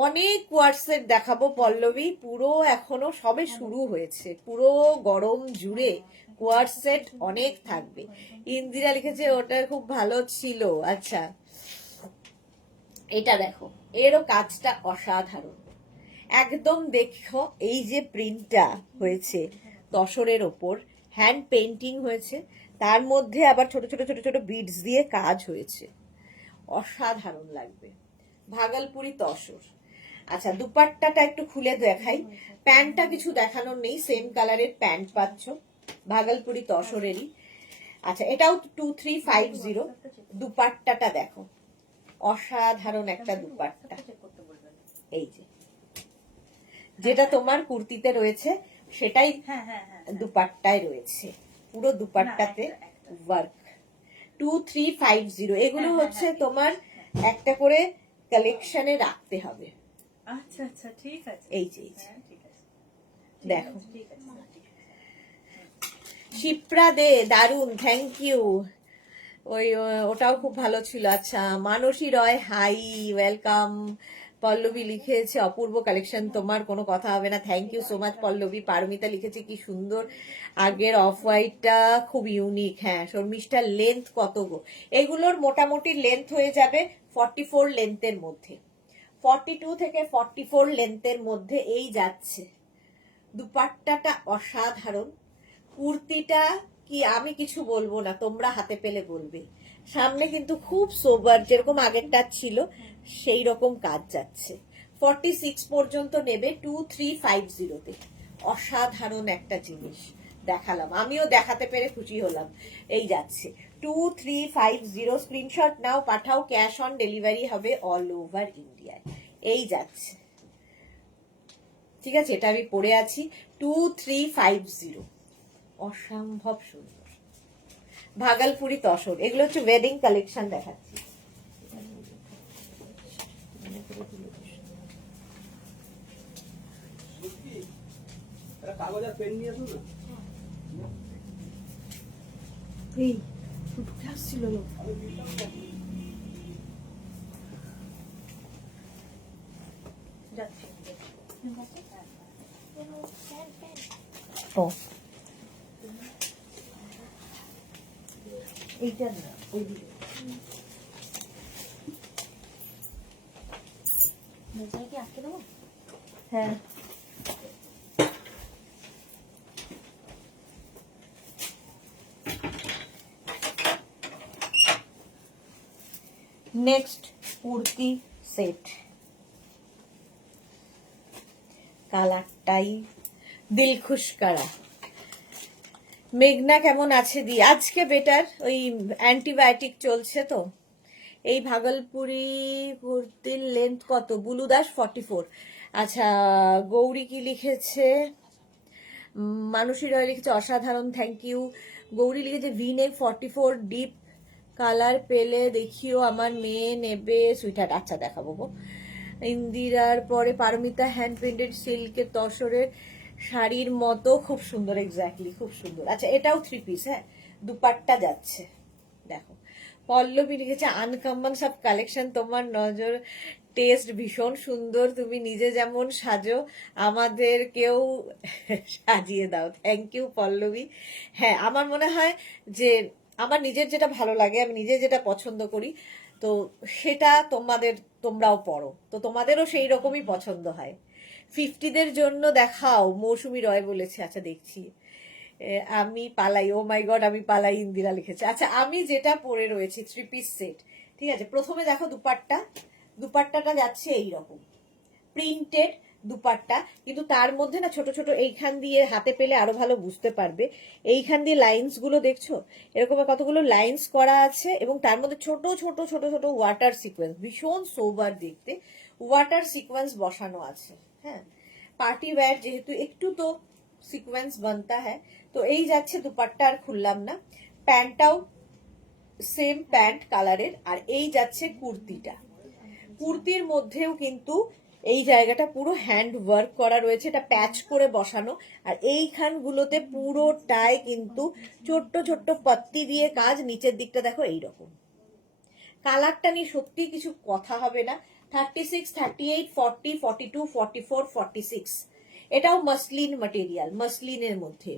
অনেক কোয়ার্ড সেট দেখাবো পল্লবী, পুরো এখনো সবে শুরু হয়েছে, পুরো গরম জুড়ে কোয়ার্ড সেট অনেক থাকবে। ইন্দিরা লিখেছে ওটা খুব ভালো ছিল। আচ্ছা এটা দেখো, এরও কাজটা অসাধারণ একদম। দেখো এই যে প্রিন্টটা হয়েছে তসরের ওপর, হ্যান্ড পেন্টিং হয়েছে, তার মধ্যে আবার ছোট ছোট ছোট ছোট বিডস দিয়ে কাজ হয়েছে, অসাধারণ লাগবে। ভাগলপুরি তসর। আচ্ছা দুপাট্টাটা একটু খুলে দেখাই, প্যান্টটা কিছু দেখানোর নেই, সেম কালারের প্যান্ট পাচ্ছ, ভাগলপুরি তসরেরই। আচ্ছা এটাও 2350। দুপাট্টাটা দেখো, অসাধারণ একটা দুপাট্টা, এই যে যেটা তোমার কুর্তিতে রয়েছে সেটাই দুপাট্টায় রয়েছে, পুরো দুপাট্টাতে ওয়ার্ক। 2350। এগুলো হচ্ছে তোমার একটা করে কালেকশনে রাখতে হবে। আচ্ছা আচ্ছা ঠিক আছে, এই যে দেখো, শিপ্রা দে দারুন, থ্যাংক ইউ। ওটাও খুব ভালো ছিল। আচ্ছা মানসী রয় হাই, ওয়েলকাম। পল্লবী লিখেছে অপূর্ব কালেকশন, তোমার কোনো কথা হবে না, thank you so much Pallavi. Paramita লিখেছে কি সুন্দর, আগের অফ হোয়াইটটা খুব ইউনিক। হ্যাঁ শর্মিষ্ঠার লেন্থ কত গো? এগুলোর মোটামুটি লেন্থ হয়ে যাবে 44 লেন্থের মধ্যে, 42 থেকে 44 লেন্থের মধ্যে এই যাচ্ছে। দুপাট্টাটা অসাধারণ, কুর্তিটা কি আমি কিছু বলবো না, তোমরা হাতে পেলে বলবে। সামনে কিন্তু খুব সোবার, যেরকম আগেরটা ছিল সেই রকম কাজ যাচ্ছে। 46 পর্যন্ত নেবে 2350-তে। অসাধারণ একটা জিনিস দেখালাম, আমিও দেখাতে পেরে খুশি হলাম। এই যাচ্ছে 2350, স্ক্রিনশট নাও, পাঠাও, ক্যাশ অন ডেলিভারি হবে অল ওভার ইন্ডিয়ায়। এই যাচ্ছে, ঠিক আছে, এটা আমি পরে আছি 2350, অসম্ভব সুন্দর ভাগলপুরি তসর। এগুলো হচ্ছে ওয়েডিং কালেকশন দেখাচ্ছি। কাগজ আর পেন নিয়ে আসুন না। এই ক্লাস ছিল লোক। ও এইটা না, ওই দিকে কি আটকে দেবো? হ্যাঁ নেক্সট কুর্তি সেট, কালারটাই দিল খুশ করা। মেঘনা কেমন আছে দি? আজকে বেটার, ওই অ্যান্টিবায়োটিক চলছে তো। এই ভাগলপুরি কুর্তির লেন্থ কত? বুলু দাস 44। আচ্ছা গৌরী কি লিখেছে? মানসী রয় লিখেছে অসাধারণ, থ্যাংক ইউ। গৌরী লিখেছে ভি নেক 44, ডিপ কালার পেলে দেখিও, আমার মেয়ে নেবে সুইটার। আচ্ছা দেখাবো গো। ইন্দিরার পরে পারমিতা হ্যান্ড প্রিন্টেড সিল্কের তসরের শাড়ির মতো, খুব সুন্দর, এক্স্যাক্টলি খুব সুন্দর। আচ্ছা এটাও 3 পিস, হ্যাঁ দুপাট্টা যাচ্ছে দেখো। পল্লবী লিখেছে আনকমন সব কালেকশন, তোমার নজর টেস্ট ভীষণ সুন্দর, তুমি নিজে যেমন সাজো আমাদেরকেও সাজিয়ে দাও। Thank you Pallavi. হ্যাঁ আমার মনে হয় যে আমার নিজের যেটা ভালো লাগে, আমি নিজে যেটা পছন্দ করি, তো সেটা তোমরাও পড়ো, তো তোমাদেরও সেই রকমই পছন্দ হয়। 50দের জন্য দেখাও, মৌসুমী রয় বলেছে। আচ্ছা দেখছি, আমি পালাই, ও মাই গড আমি পালাই, ইন্দিরা লিখেছে। আচ্ছা আমি যেটা পরে রয়েছি 3 পিস সেট, ঠিক আছে। প্রথমে দেখো দুপাট্টাটা যাচ্ছে এইরকম প্রিন্টেড দুপাট্টা, কিন্তু তার মধ্যে না ছোট ছোট, এইখান দিয়ে হাতে পেলে আরো ভালো বুঝতে পারবে, এইখান দিয়ে লাইন্স গুলো দেখছো, এরকম কতগুলো লাইন্স করা আছে, এবং তার মধ্যে ছোট ছোট ছোট ছোট ওয়াটার সিকোয়েন্স, ভীষণ সোবার দেখতে ওয়াটার সিকোয়েন্স বসানো আছে। হ্যাঁ পার্টি ওয়্যার যেহেতু একটু তো সিকোয়েন্স বানতা হ্যাঁ। তো এই যাচ্ছে দুপাট্টা, আর খুললাম না। প্যান্টটাও সেম প্যান্ট কালারের, আর এই যাচ্ছে কুর্তিটা। কুর্তির মধ্যেও কিন্তু এই জায়গাটা পুরো হ্যান্ড ওয়ার্ক করা রয়েছে, এটা প্যাচ করে বসানো, আর এইখানগুলোতে পুরোটাই কিন্তু ছোট্ট ছোট্ট পত্তি দিয়ে কাজ। নিচের দিকটা দেখো এইরকম। কালারটা নিয়ে সত্যি কিছু কথা হবে না। 36, 38, 40, 42, 44, 46, এটাও মাসলিন ম্যাটেরিয়াল, মাসলিনের মধ্যে।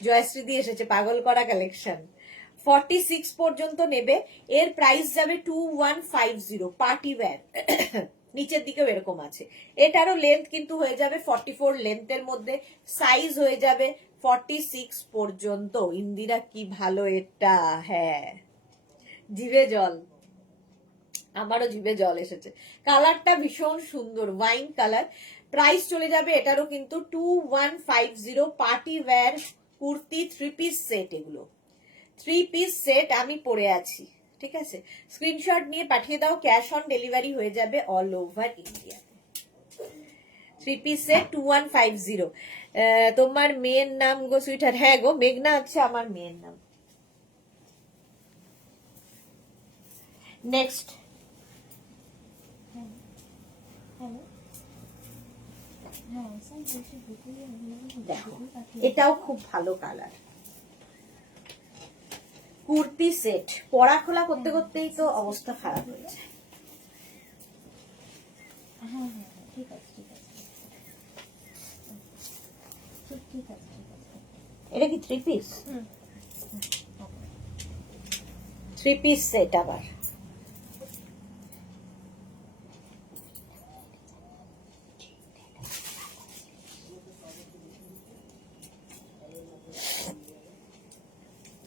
জয়শ্রী দিয়ে এসেছে পাগল করা কালেকশন। 46 পর্যন্ত নেবে, এর প্রাইস যাবে 2150, পার্টি ওয়্যার। নিচের দিকেও এরকম আছে, এটারও লেন্থ কিন্তু হয়ে যাবে 44 লেন্থের মধ্যে, সাইজ হয়ে যাবে 46 পর্যন্ত। ইন্দিরা কি ভালো এটা, হ্যাঁ জিভে জল। আমারও জিভে জল এসেছে। কালারটা ভীষণ সুন্দর, ওয়াইন কালার। প্রাইস চলে যাবে এটারও কিন্তু 2150। Party wear kurti 3 piece set, এগুলো 3 পিস সেট আমি পরে আছি, ঠিক আছে। স্ক্রিনশট নিয়ে পাঠিয়ে দাও, ক্যাশ অন ডেলিভারি হয়ে যাবে all over India. 3 piece set 2150। তোমার মেয়ের নাম গো সুইটার? হ্যাঁ গো, মেঘনা হচ্ছে আমার মেয়ের নাম। নেক্সট দেখো, এটাও খুব ভালো কালার, কুর্তি সেট। পরা খোলা করতে করতেই তো অবস্থা খারাপ হয়ে যায়। এটা কি 3 পিস? 3 পিস সেট আবার।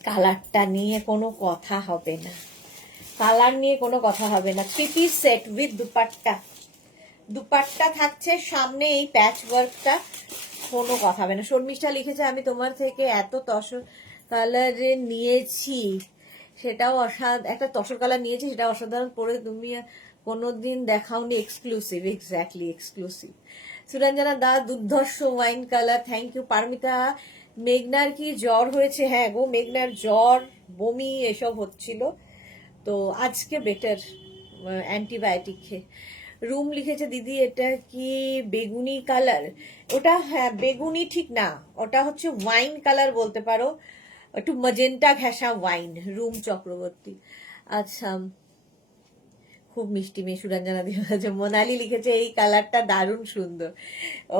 কালারটা নিয়ে কোনো কথা হবে না, কালার নিয়ে কোনো কথা হবে না। 3 piece set with dupatta. Dupatta থাকছে সামনে, এই প্যাচ ওয়ার্কটা, কোনো কথা হবে না। শর্মিষ্ঠা লিখেছে আমি তোমার থেকে এত তসর কালারে নিয়েছি, সেটাও একটা তসর কালার নিয়েছি, সেটা অসাধারণ, পরে তুমি কোনোদিন দেখাওনি। Exclusive, exactly exclusive. Suranjana da দুর্ধর্ষ wine colour, thank you. Paramita, মেঘনার কি জ্বর হয়েছে? হ্যাঁ গো, মেঘনার জ্বর, বমি এসব হচ্ছিল, তো আজকে বেটার, অ্যান্টিবায়োটিক খেয়ে। রুম লিখেছে দিদি এটা কি বেগুনি কালার? ওটা হ্যাঁ বেগুনি ঠিক না, ওটা হচ্ছে ওয়াইন কালার বলতে পারো, একটু মজেন্টা ঘেঁষা ওয়াইন। রুম চক্রবর্তী, আচ্ছা খুব মিষ্টি মেয়ে। সুরঞ্জনা দিয়েছে। মোনালি লিখেছে এই কালারটা দারুণ সুন্দর।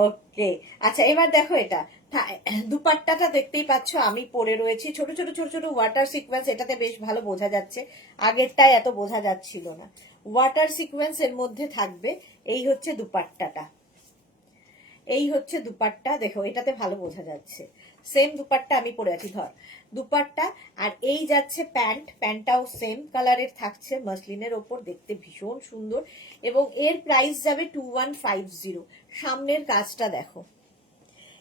ওকে, আচ্ছা এবার দেখো এটা দুপাট্টাটা দেখতেই পাচ্ছ আমি পরে রয়েছি, ছোট ছোট ছোট ছোট ওয়াটার সিকোয়েন্স, এটাতে বেশ ভালো বোঝা যাচ্ছে, আগেরটায় এত বোঝা যাচ্ছিল না। ওয়াটার সিকোয়েন্স এর মধ্যে থাকবে। এই হচ্ছে দুপাট্টাটা, এই হচ্ছে দুপাট্টা, দেখো এটাতে ভালো বোঝা যাচ্ছে। সেম দুপাট্টা আমি পরে আছি, ধর দুপাট্টা, আর এই যাচ্ছে প্যান্ট, প্যান্টটাও সেম কালারের থাকছে, মাসলিনের ওপর, দেখতে ভীষণ সুন্দর, এবং এর প্রাইস যাবে 2150। সামনের কাজটা দেখো,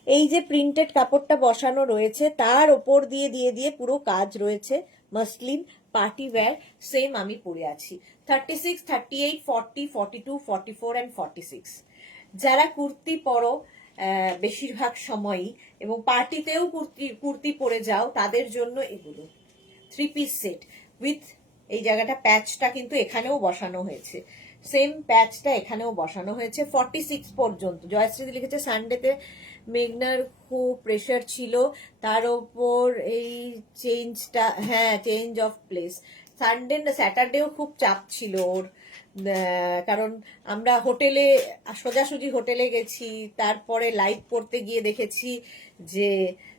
এই যে প্রিন্টেড কাপড়টা বসানো রয়েছে তার ওপর দিয়ে দিয়ে পুরো কাজ রয়েছে, মাসলিন পার্টি ওয়্যার, সেম আমি পরে আছি। 36, 38, 40, 42, 44 অ্যান্ড 46। যারা কুর্তি পরো বেশিরভাগ সময়ই, এবং পার্টিতেও কুর্তি পরে যাও, তাদের জন্য এগুলো 3 পিস সেট উইথ এই জায়গাটা প্যাচটা কিন্তু এখানেও বসানো হয়েছে, সেম প্যাচটা এখানেও বসানো হয়েছে 46 পর্যন্ত। জয়শ্রী লিখেছে সানডেতে মেঘনার খুব প্রেশার ছিল, তার ওপর এই চেঞ্জটা, হ্যাঁ চেঞ্জ অফ প্লেস। সানডে না স্যাটারডেও খুব চাপ ছিল ওর, কারণ আমরা হোটেলে সোজাসুজি হোটেলে গেছি, তারপরে লাইট পড়তে গিয়ে দেখেছি যে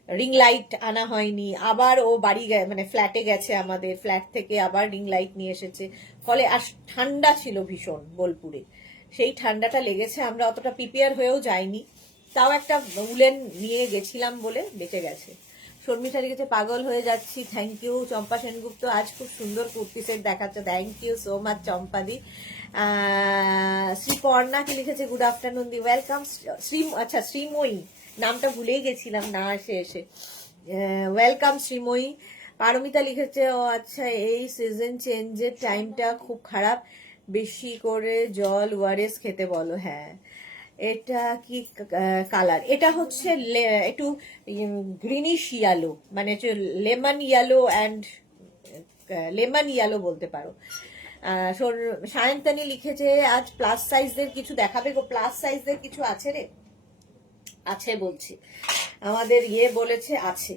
রিং লাইট আনা হয়নি, আবার ও বাড়ি মানে ফ্ল্যাটে গেছে, আমাদের ফ্ল্যাট থেকে আবার রিং লাইট নিয়ে এসেছে, ফলে আর ঠান্ডা ছিল ভীষণ বোলপুরে, সেই ঠান্ডাটা লেগেছে, আমরা অতটা প্রিপেয়ার হয়েও যাইনি, তাও একটা উলেন নিয়ে গেছিলাম বলে বেঁচে গেছে। শর্মিষ্ঠা লিখেছে পাগল হয়ে যাচ্ছি, থ্যাংক ইউ। চম্পা সেনগুপ্ত আজ খুব সুন্দর কুর্তি সেট দেখাচ্ছে, থ্যাংক ইউ সো মাচ চম্পাদি। শ্রীপর্ণা কি লিখেছে গুড আফটারনুন দি, ওয়েলকাম। আচ্ছা শ্রীময়ী, নামটা ভুলেই গেছিলাম না আসে এসে, ওয়েলকাম শ্রীময়ী। পারমিতা লিখেছে ও আচ্ছা এই সিজন চেঞ্জের টাইমটা খুব খারাপ, বেশি করে জল ওয়ারেস খেতে বলো। হ্যাঁ এটা কি কালার? এটা হচ্ছে একটু গ্রিনিশ ইয়েলো, মানে lemon yellow and lemon yellow বলতে পারো। সায়ন্তানি লিখেছে আজ প্লাস সাইজদের কিছু দেখাবে গো, প্লাস সাইজদের কিছু আছে রে, আছে বলছি, আমাদের বলেছে আছে।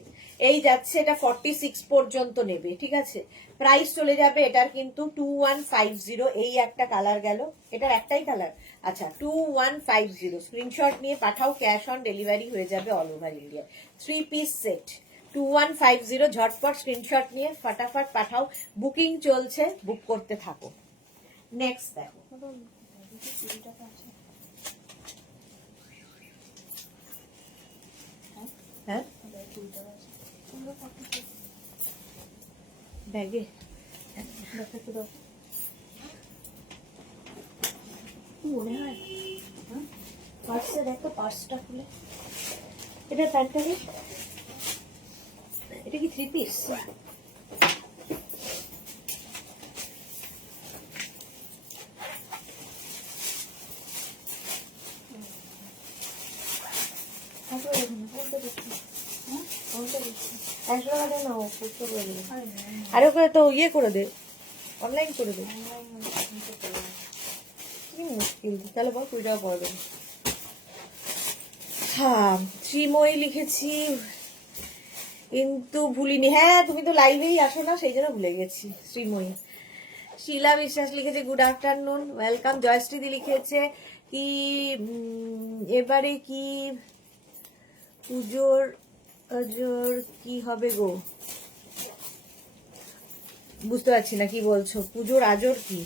এই যাচ্ছে, এটা 46 পর্যন্ত নেবে, ঠিক আছে। প্রাইস চলে যাবে এটার কিন্তু 2150। এই একটা কালার গেল, এটার একটাই কালার, আচ্ছা 2150। স্ক্রিনশট নিয়ে পাঠাও, ক্যাশ অন ডেলিভারি হয়ে যাবে all over India. 3 piece set 2150, ঝটপট স্ক্রিনশট নিয়ে ফাটাফাট পাঠাও, বুকিং চলছে, বুক করতে থাকো। নেক্সট দেখো, হ্যাঁ ব্যাগে মনে হয় পার্সে দেখো, পার্সটা খুলে এটা প্যান্টটা কি, এটা কি 3 পিস? আরে ওকে তো ইয়ে করে দে, অনলাইন করে দে। কি মুশকিল, তাহলে বল 20 টাকা পড়বে। হ্যাঁ, শ্রীময়ী লিখেছি কিন্তু ভুলিনি। হ্যাঁ, তুমি তো লাইভেই আসো না, সেই জন্য ভুলে গেছি। শ্রীময়ী। শিলা বিশ্বাস লিখেছে গুড আফটারনুন, ওয়েলকাম। জয়শ্রীদি লিখেছে কি এবারে কি পুজোর কি হবে গো, বুঝতে পারছি না কি বলছো। পুজোর আজর কি?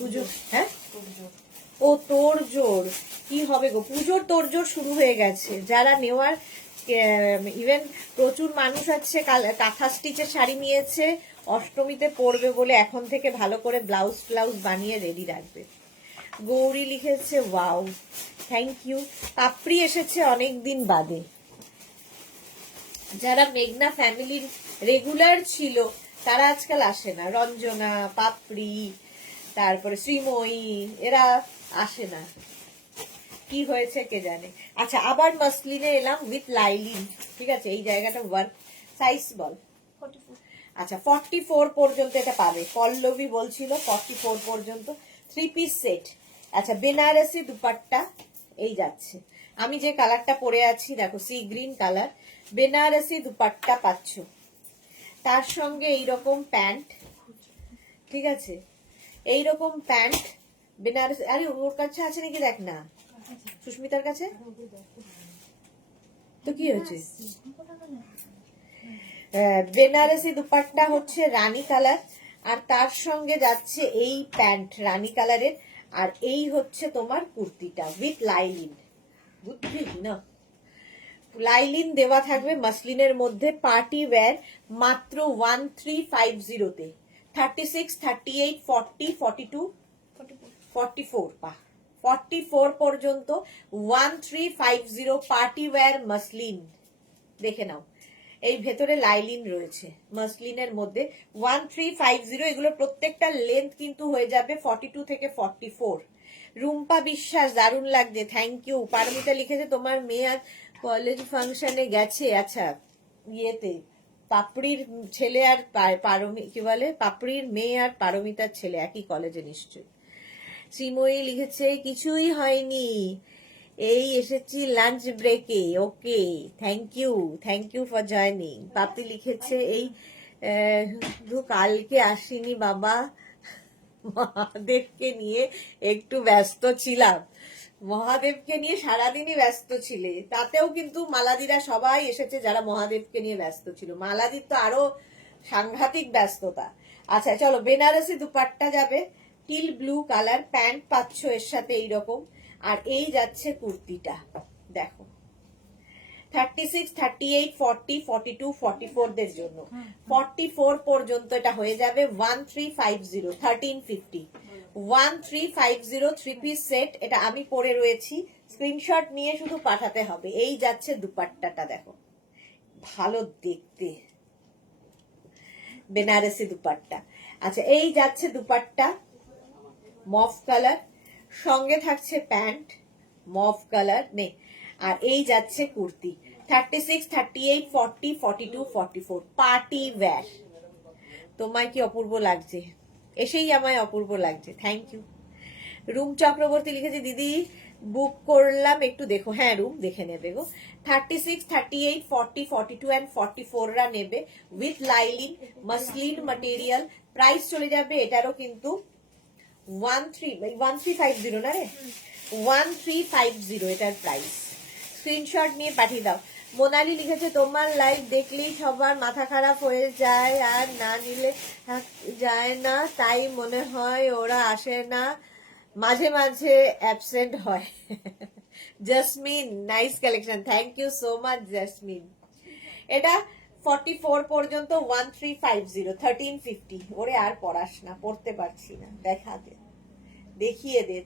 পুজো, হ্যাঁ, ও তোর জোর কি হবে গো? পুজোর তোর জোর শুরু হয়ে গেছে। যারা নেওয়ার, ইভেন প্রচুর মানুষ আছে কাঁথা স্টিচের শাড়ি নিয়েছে, অষ্টমীতে পরবে বলে এখন থেকে ভালো করে ব্লাউজ ফ্লাউজ বানিয়ে রেডি রাখবে। গৌরী লিখেছে ওয়াও, থ্যাংক ইউ। পাপড়ি এসেছে অনেক দিন বাদে। যারা মেঘনা ফ্যামিলির রেগুলার ছিল তারা আজকাল আসে না। রঞ্জনা, পাপড়ি, তারপরে শ্রীময়ী, এরা আসে না, কি হয়েছে কে জানে। আচ্ছা, আবার মাসলিনে এলাম উইথ লাইলিন। ঠিক আছে, এই জায়গাটা ওয়ার্ক। সাইজ বল। 44। আচ্ছা, 44 পর্যন্ত এটা পাবে। পল্লবী বলছিল 44 পর্যন্ত। 3 পিস সেট। আচ্ছা, বেনারসি দুপাট্টা এই যাচ্ছে। আমি যে কালারটা পরে আছি দেখো, sea green colour, Banarasi dupatta পাচ্ছ। তার সঙ্গে এইরকম প্যান্ট, ঠিক আছে, এইরকম প্যান্ট বেনারসি। আরে ওর কাছে আছে নাকি দেখ না, সুস্মিতার কাছে তো কি হয়েছে। বেনারসি দুপাট্টা হচ্ছে রানী কালার, আর তার সঙ্গে যাচ্ছে এই প্যান্ট রানী কালারের, আর এই হচ্ছে তোমার কুর্তিটা উইথ লাইলিন। বুঝলি না, লাইলিন দেওয়া থাকবে মাসলিনের মধ্যে। পার্টি ওয়্যার মাত্র 1350-তে। 36, 38, 40, 42, 44 পা 44 পর্যন্ত 1350 পার্টি ওয়্যার মাসলিন। দেখে নাও, এই ভেতরে লাইলিন রয়েছে মাসলিনের মধ্যে। 1350, এগুলো প্রত্যেকটা লেন্থ কিন্তু হয়ে যাবে 42 থেকে 44। রুম্পা বিশ্বাস, দারুণ লাগছে, থ্যাংক ইউ। পারমিতা লিখেছে তোমার মেয়ে আজ কলেজ ফাংশনে গেছে। আচ্ছা, ইয়েতে পাপড়ির ছেলে আর কি বলে, পাপড়ির মেয়ে আর পারমিতার ছেলে একই কলেজে নিশ্চয়ই। শ্রীময়ী লিখেছে কিছুই হয়নি, এই এসেছি লাঞ্চ ব্রেকে। ওকে, থ্যাংক ইউ ফর জয়নিং। পাপি লিখেছে এই কালকে আসিনি বাবা, মহাদেবকে নিয়ে একটু ব্যস্ত ছিলাম। মহাদেবকে নিয়ে সারাদিনই ব্যস্ত ছিলে, তাতেও কিন্তু মালাদিরা সবাই এসেছে যারা মহাদেবকে নিয়ে ব্যস্ত ছিল। মালাদির তো আরো সাংঘাতিক ব্যস্ততা। আচ্ছা চলো, বেনারসি দুপাট্টা যাবে, টিল ব্লু কালার, প্যান্ট পাচ্ছ এর সাথে এইরকম, আর এই যাচ্ছে কুর্তিটা দেখো। 36, 38, 40, 42, 44 দের জন্য 44 পর্যন্ত এটা হয়ে যাবে 1350, 1350, 1350 3 পিস সেট। এটা আমি পরে রয়েছি, স্ক্রিনশট নিয়ে শুধু পাঠাতে হবে। এই যাচ্ছে দুপাট্টাটা দেখো, ভালো দেখতে বেনারসি দুপাট্টা। আচ্ছা, এই যাচ্ছে দুপাট্টা মফ কালার, সঙ্গে থাকছে প্যান্ট মফ কালার নেই, আর এই যাচ্ছে কুর্তি। 36, 38, 40, 42, 44 party wear. তোমায় কি অপূর্ব লাগছে, এসেই আমায় অপূর্ব লাগছে, থ্যাংক ইউ। রুম চক্রবর্তী লিখেছে দিদি বুক করলাম একটু দেখো। হ্যাঁ রুম দেখে নেবে গো। 36, 38, 40, 42 and 44 রা নেবে with lining muslin material. Price চলে যাবে এটারও কিন্তু 1350 না রে, 1350 এটার প্রাইস। স্ক্রিনশট নিয়ে পাঠিয়ে দাও। মোনালি লিখেছে তোমার লাইভ দেখলেই সবার মাথা খারাপ হয়ে যায়, আর না নিলে যায় না, তাই মনে হয় ওরা আসে না, মাঝে মাঝে অ্যাবসেন্ট হয়। Jasmine, nice collection, thank you so much Jasmine. এটা 44 পর্যন্ত 1350, 1350। ওরে আর পড়াস না, পড়তে পারছি না, দেখিয়ে দে।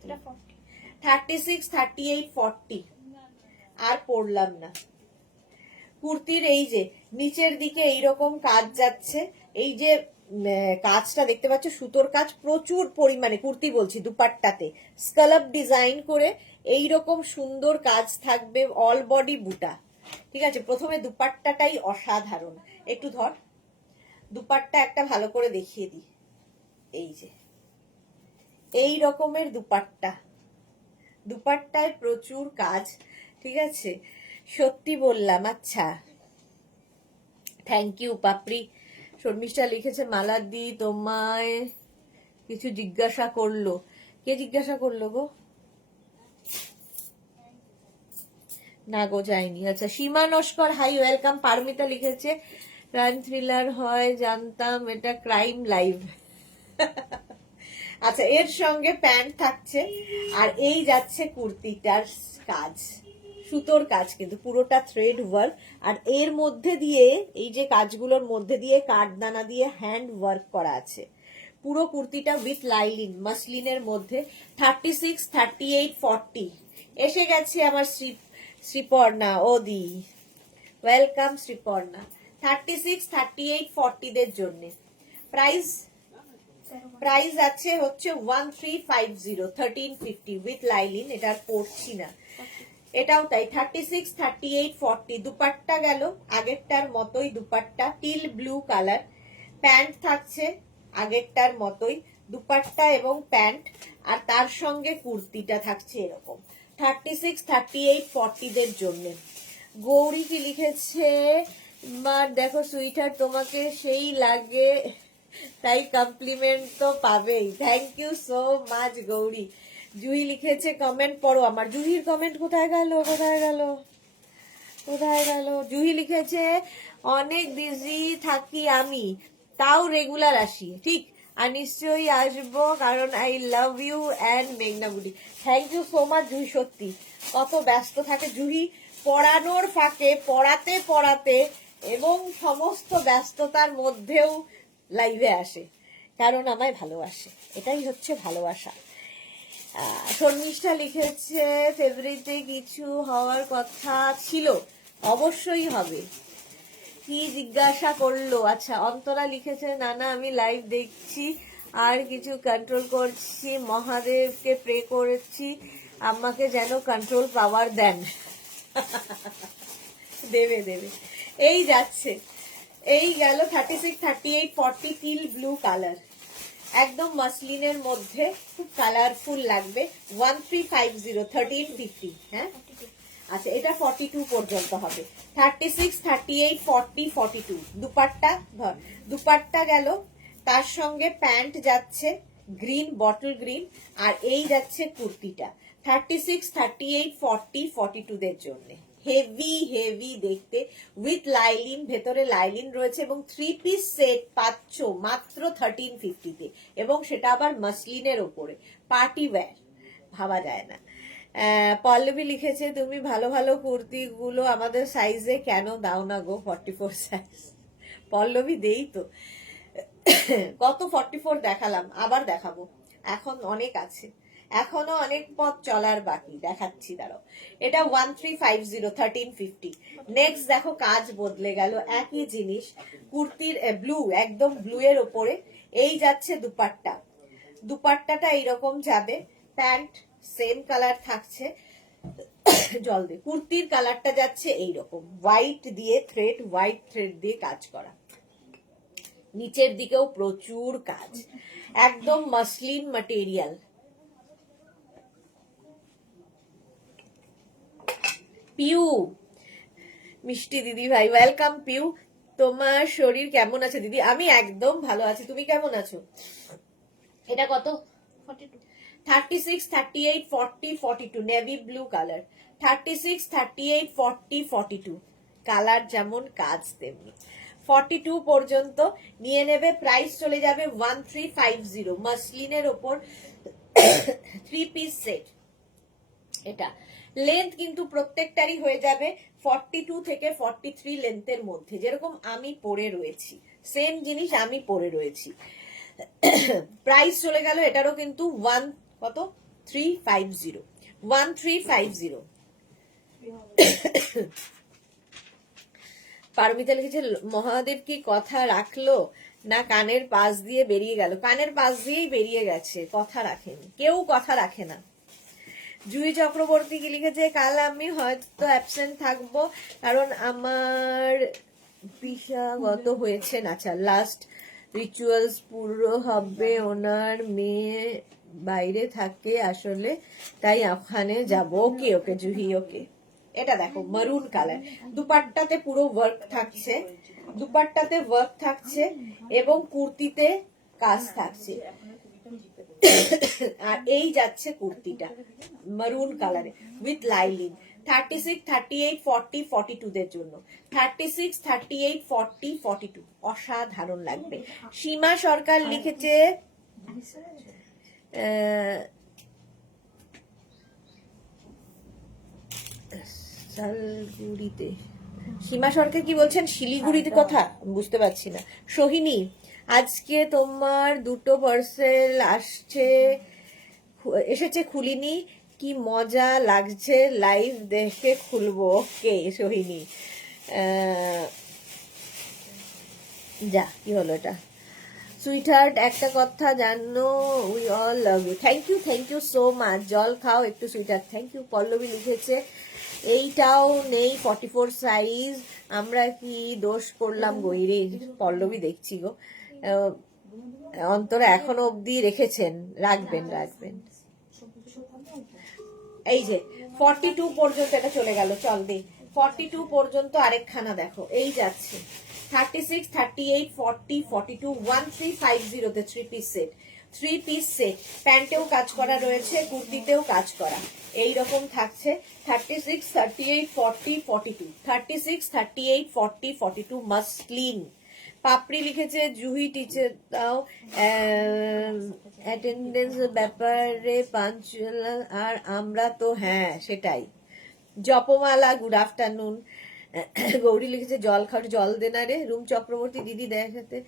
36, 38, 40 আর পরলাম না। কুর্তির এই যে নিচের দিকে এইরকম কাজ যাচ্ছে, এই যে কাজটা দেখতে পাচ্ছ সুতোর কাজ প্রচুর পরিমাণে, কুর্তি বলছি দুপাট্টাতে স্কালপ ডিজাইন করে এইরকম সুন্দর কাজ থাকবে, অল বডি বুটা। ঠিক আছে, প্রথমে দুপাট্টাটাই অসাধারণ। একটু ধর, দুপাট্টা একটা ভালো করে দেখিয়ে দিই। এই যে এই রকমের দুপাট্টা, দুপাট্টায় প্রচুর কাজ। ঠিক আছে, সত্যি বললাম। আচ্ছা, থ্যাংক ইউ পাপড়ি। শর্মিষ্ঠা লিখেছে মালাদি তোমায় কিছু জিজ্ঞাসা করলো। কে জিজ্ঞাসা করলো গো? না গো, যায়নি। আচ্ছা, সীমা নস্কর হাই ওয়েলকাম। পারমিতা লিখেছে ক্রাইম থ্রিলার হয় জানতাম, এটা ক্রাইম লাইভ। আচ্ছা, এর সঙ্গে প্যান্ট থাকছে আর এই যাচ্ছে কুর্তিটার কাজ, সুতোর কাজ কিন্তু পুরোটা থ্রেড ওয়ার্ক। আর এর মধ্যে দিয়ে এই যে কাজগুলোর মধ্যে দিয়ে কাঠদানা দিয়ে হ্যান্ড ওয়ার্ক করা আছে। পুরো কুর্তিটা উইথ লাইলিন মাসলিনের মধ্যে। 36, 38, 40 এসে গেছে আমার শ্রীপর্ণা ওদি। ওয়েলকাম শ্রীপর্ণা। 36, 38, 40 দের জন্য প্রাইস আছে হচ্ছে 1350, 1350 উইথ লাইলিন। এটা আর পড়ছি না, এটাও তাই। 36, 38, 40 দুপাট্টা গেল আগেরটার মতোই, dupatta teal blue colour. Pant থাকছে আগেরটার মতোই, দুপাট্টা এবং প্যান্ট, আর তার সঙ্গে কুর্তিটা থাকছে এরকম। 36, 38, 40 দের জন্য। গৌরী কি লিখেছে? মা দেখো সুইটার তোমাকে সেই লাগে, তাই কমপ্লিমেন্ট তো পাবেই। Thank you so much Gauri. Juhi লিখেছে কমেন্ট পড়ো আমার। জুহির কমেন্ট কোথায় গেল, কোথায় গেল, কোথায় গেল? জুহি লিখেছে অনেক বিজি থাকি আমি, তাও রেগুলার আসি। ঠিক, আর নিশ্চয়ই আসবো কারণ আই লাভ ইউ অ্যান্ড মেঘনা বুডি। Thank you so much Juhi. সত্যি কত ব্যস্ত থাকে জুহি, পড়ানোর ফাঁকে পড়াতে পড়াতে এবং সমস্ত ব্যস্ততার মধ্যেও লাইভে আসে, কারণ আমায় ভালোবাসে। এটাই হচ্ছে ভালোবাসা। শর্মিষ্ঠা লিখেছে ফেব্রুয়ারিতে কিছু হওয়ার কথা ছিল, অবশ্যই হবে। কি জিজ্ঞাসা করলো? আচ্ছা, অন্তরা লিখেছে নানা আমি লাইভ দেখছি আর কিছু কন্ট্রোল করছি, মহাদেবকে প্রে করছি আমাকে যেন কন্ট্রোল পাওয়ার দেন। দেবে দেবে। এই যাচ্ছে, এই গেল 36, 38, 40 টিল ব্লু কালার, একদম মাসলিনের মধ্যে, খুব কালারফুল লাগবে। 1350, 1350। হ্যাঁ, আচ্ছা, এটা 42 পর্যন্ত হবে। 36, 38, 40, 42 দুপাট্টা ধর, দুপাট্টা গেল, তার সঙ্গে প্যান্ট যাচ্ছে গ্রিন, বটল গ্রিন, আর এই যাচ্ছে কুর্তিটা। 36, 38, 40, 42 দের জন্য। হেভি হেভি দেখতে, উইথ লাইলিন, ভেতরে লাইলিন রয়েছে এবং 3 পিস সেট পাচ্ছ মাত্র 1350-তে, এবং সেটা আবার মাসলিনের ওপরে, পার্টি ওয়্যার, ভাবা যায় না। পল্লবী লিখেছে তুমি ভালো ভালো কুর্তিগুলো আমাদের সাইজে কেন দাও না গো? 44 সাইজ। পল্লবী দেই তো, কত 44 দেখালাম, আবার দেখাবো, এখন অনেক আছে, এখনো অনেক পথ চলার বাকি, দেখাচ্ছি দাঁড়াও। এটা 1350, 1350। নেক্সট দেখো, কাজ বদলে গেল, একই জিনিস, কুর্তির ব্লু, একদম ব্লু এর ওপরে এই যাচ্ছে দুপাট্টা, দুপাট্টাটা এইরকম যাবে, প্যান্ট সেম কালার থাকছে, জল দিয়ে, কুর্তির কালারটা যাচ্ছে এইরকম হোয়াইট দিয়ে থ্রেড, হোয়াইট থ্রেড দিয়ে কাজ করা, নিচের দিকেও প্রচুর কাজ, একদম মাসলিন ম্যাটেরিয়াল। পিউ, মিষ্টি দিদি ভাই, ওয়েলকাম পিউ। তোমার শরীর কেমন আছে দিদি? আমি একদম ভালো আছি, তুমি কেমন আছো? এটা কত? 36, 38, 40, 42 নেভি ব্লু কালার। 36, 38, 40, 42 কালার যেমন কাজ তেমনি। 42 পর্যন্ত নিয়ে নেবে, প্রাইস চলে যাবে 1350 মাসলিনের ওপর, 3 পিস সেট। এটা লেন্থ কিন্তু প্রত্যেকটারই হয়ে যাবে 42 থেকে 43 লেন্থের মধ্যে, যেরকম আমি পরে রয়েছি, সেম জিনিস আমি পরে রয়েছি। প্রাইস চলে গেল এটারও কিন্তু 1350 1350। পারমিতা লিখেছে মহাদেব কি কথা রাখলো না কানের পাশ দিয়ে বেরিয়ে গেল? কানের পাশ দিয়েই বেরিয়ে গেছে, কথা রাখেনি, কেউ কথা রাখে না। জুহি চক্রবর্তী কি লিখেছে কাল আমি হয়তো অ্যাবসেন্ট থাকবো কারণ আমার পেশাগত হয়েছে আচ্ছা লাস্ট রিচুয়ালস পুরো হবে, ওনার মেয়ে বাইরে থাকে আসলে, তাই ওখানে যাব। ওকে ওকে জুহি ওকে। এটা দেখো মারুন কালার, দুপাট্টাতে পুরো ওয়ার্ক থাকছে, দুপাট্টাতে ওয়ার্ক থাকছে এবং কুর্তিতে কাজ থাকছে। আর এই যাচ্ছে কুর্তিটা মারুন কালারে উইথ লাইলিন। 36, 38, 40, 42 দের জন্য 36, 38, 40, 42 অসাধারণ লাগবে। সীমা সরকার লিখেছে শালগুড়িতে। সীমা সরকার কি বলছেন? শিলিগুড়িতে কথা বুঝতে পারছি না। সোহিনী আজকে তোমার দুটো পার্সেল এসেছে খুলিনি, কি মজা লাগছে লাইভ দেখে খুলবো। ওকে সোহিনী, যা কি হলো এটা। সুইটহার্ট একটা কথা জানো, we all love you. Thank you so much. জল খাও একটু সুইটহার্ট। Thank you. পল্লবী লিখেছে এইটাও নেই 44 সাইজ, আমরা কি দোষ করলাম গইরে? পল্লবী দেখছি গো, অন্তরা এখনো অব্দি রেখেছেন, রাখবেন। এই যে 42 পর্যন্ত এটা চলে গেল, চল দে 42 পর্যন্ত আরেকখানা দেখো, এই যাচ্ছে 36, 38, 40, 42, 1350 তে 3 পিস সেট। 3 পিস সেট, প্যান্টেও কাজ করা রয়েছে, কুর্তিতেও কাজ করা, এই রকম থাকছে। 36, 38, 40, 42, 36, 38, 40, 42 মাসলিন। পাপড়ি লিখেছে জুহি টিচার দাও অ্যাটেন্ডেন্স ব্যাপারে পাঞ্চুয়াল, আর আমরা তো হ্যাঁ সেটাই। জপমালা গুড আফটারনুন। গৌরী লিখেছে জল খাওয়ার জল দেনা রে। রুম চক্রবর্তী দিদি দেখাতে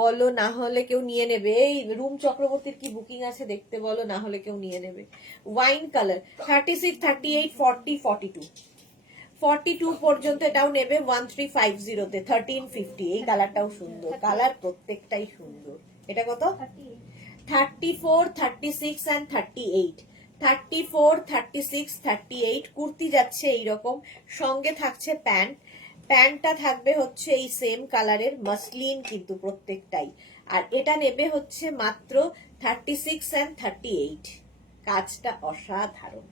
বলো, না হলে কেউ নিয়ে নেবে। এই রুম চক্রবর্তীর কি বুকিং আছে দেখতে বলো, না হলে কেউ নিয়ে নেবে। ওয়াইন কালার 36, 38, 40, 42, 42 পর্যন্ত এটাও নেবে 1350 তে 1350। এই কালারটাও সুন্দর, কালার প্রত্যেকটাই সুন্দর। এটা কত? 34, 36 and 38। 34, 36, 38 কুর্তি যাচ্ছে এইরকম, সঙ্গে থাকছে প্যান্ট। প্যান্টটা থাকবে হচ্ছে এই সেম কালারের মাসলিন কিন্তু প্রত্যেকটাই। আর এটা নেবে হচ্ছে মাত্র 36 and 38। কাজটা অসাধারণ।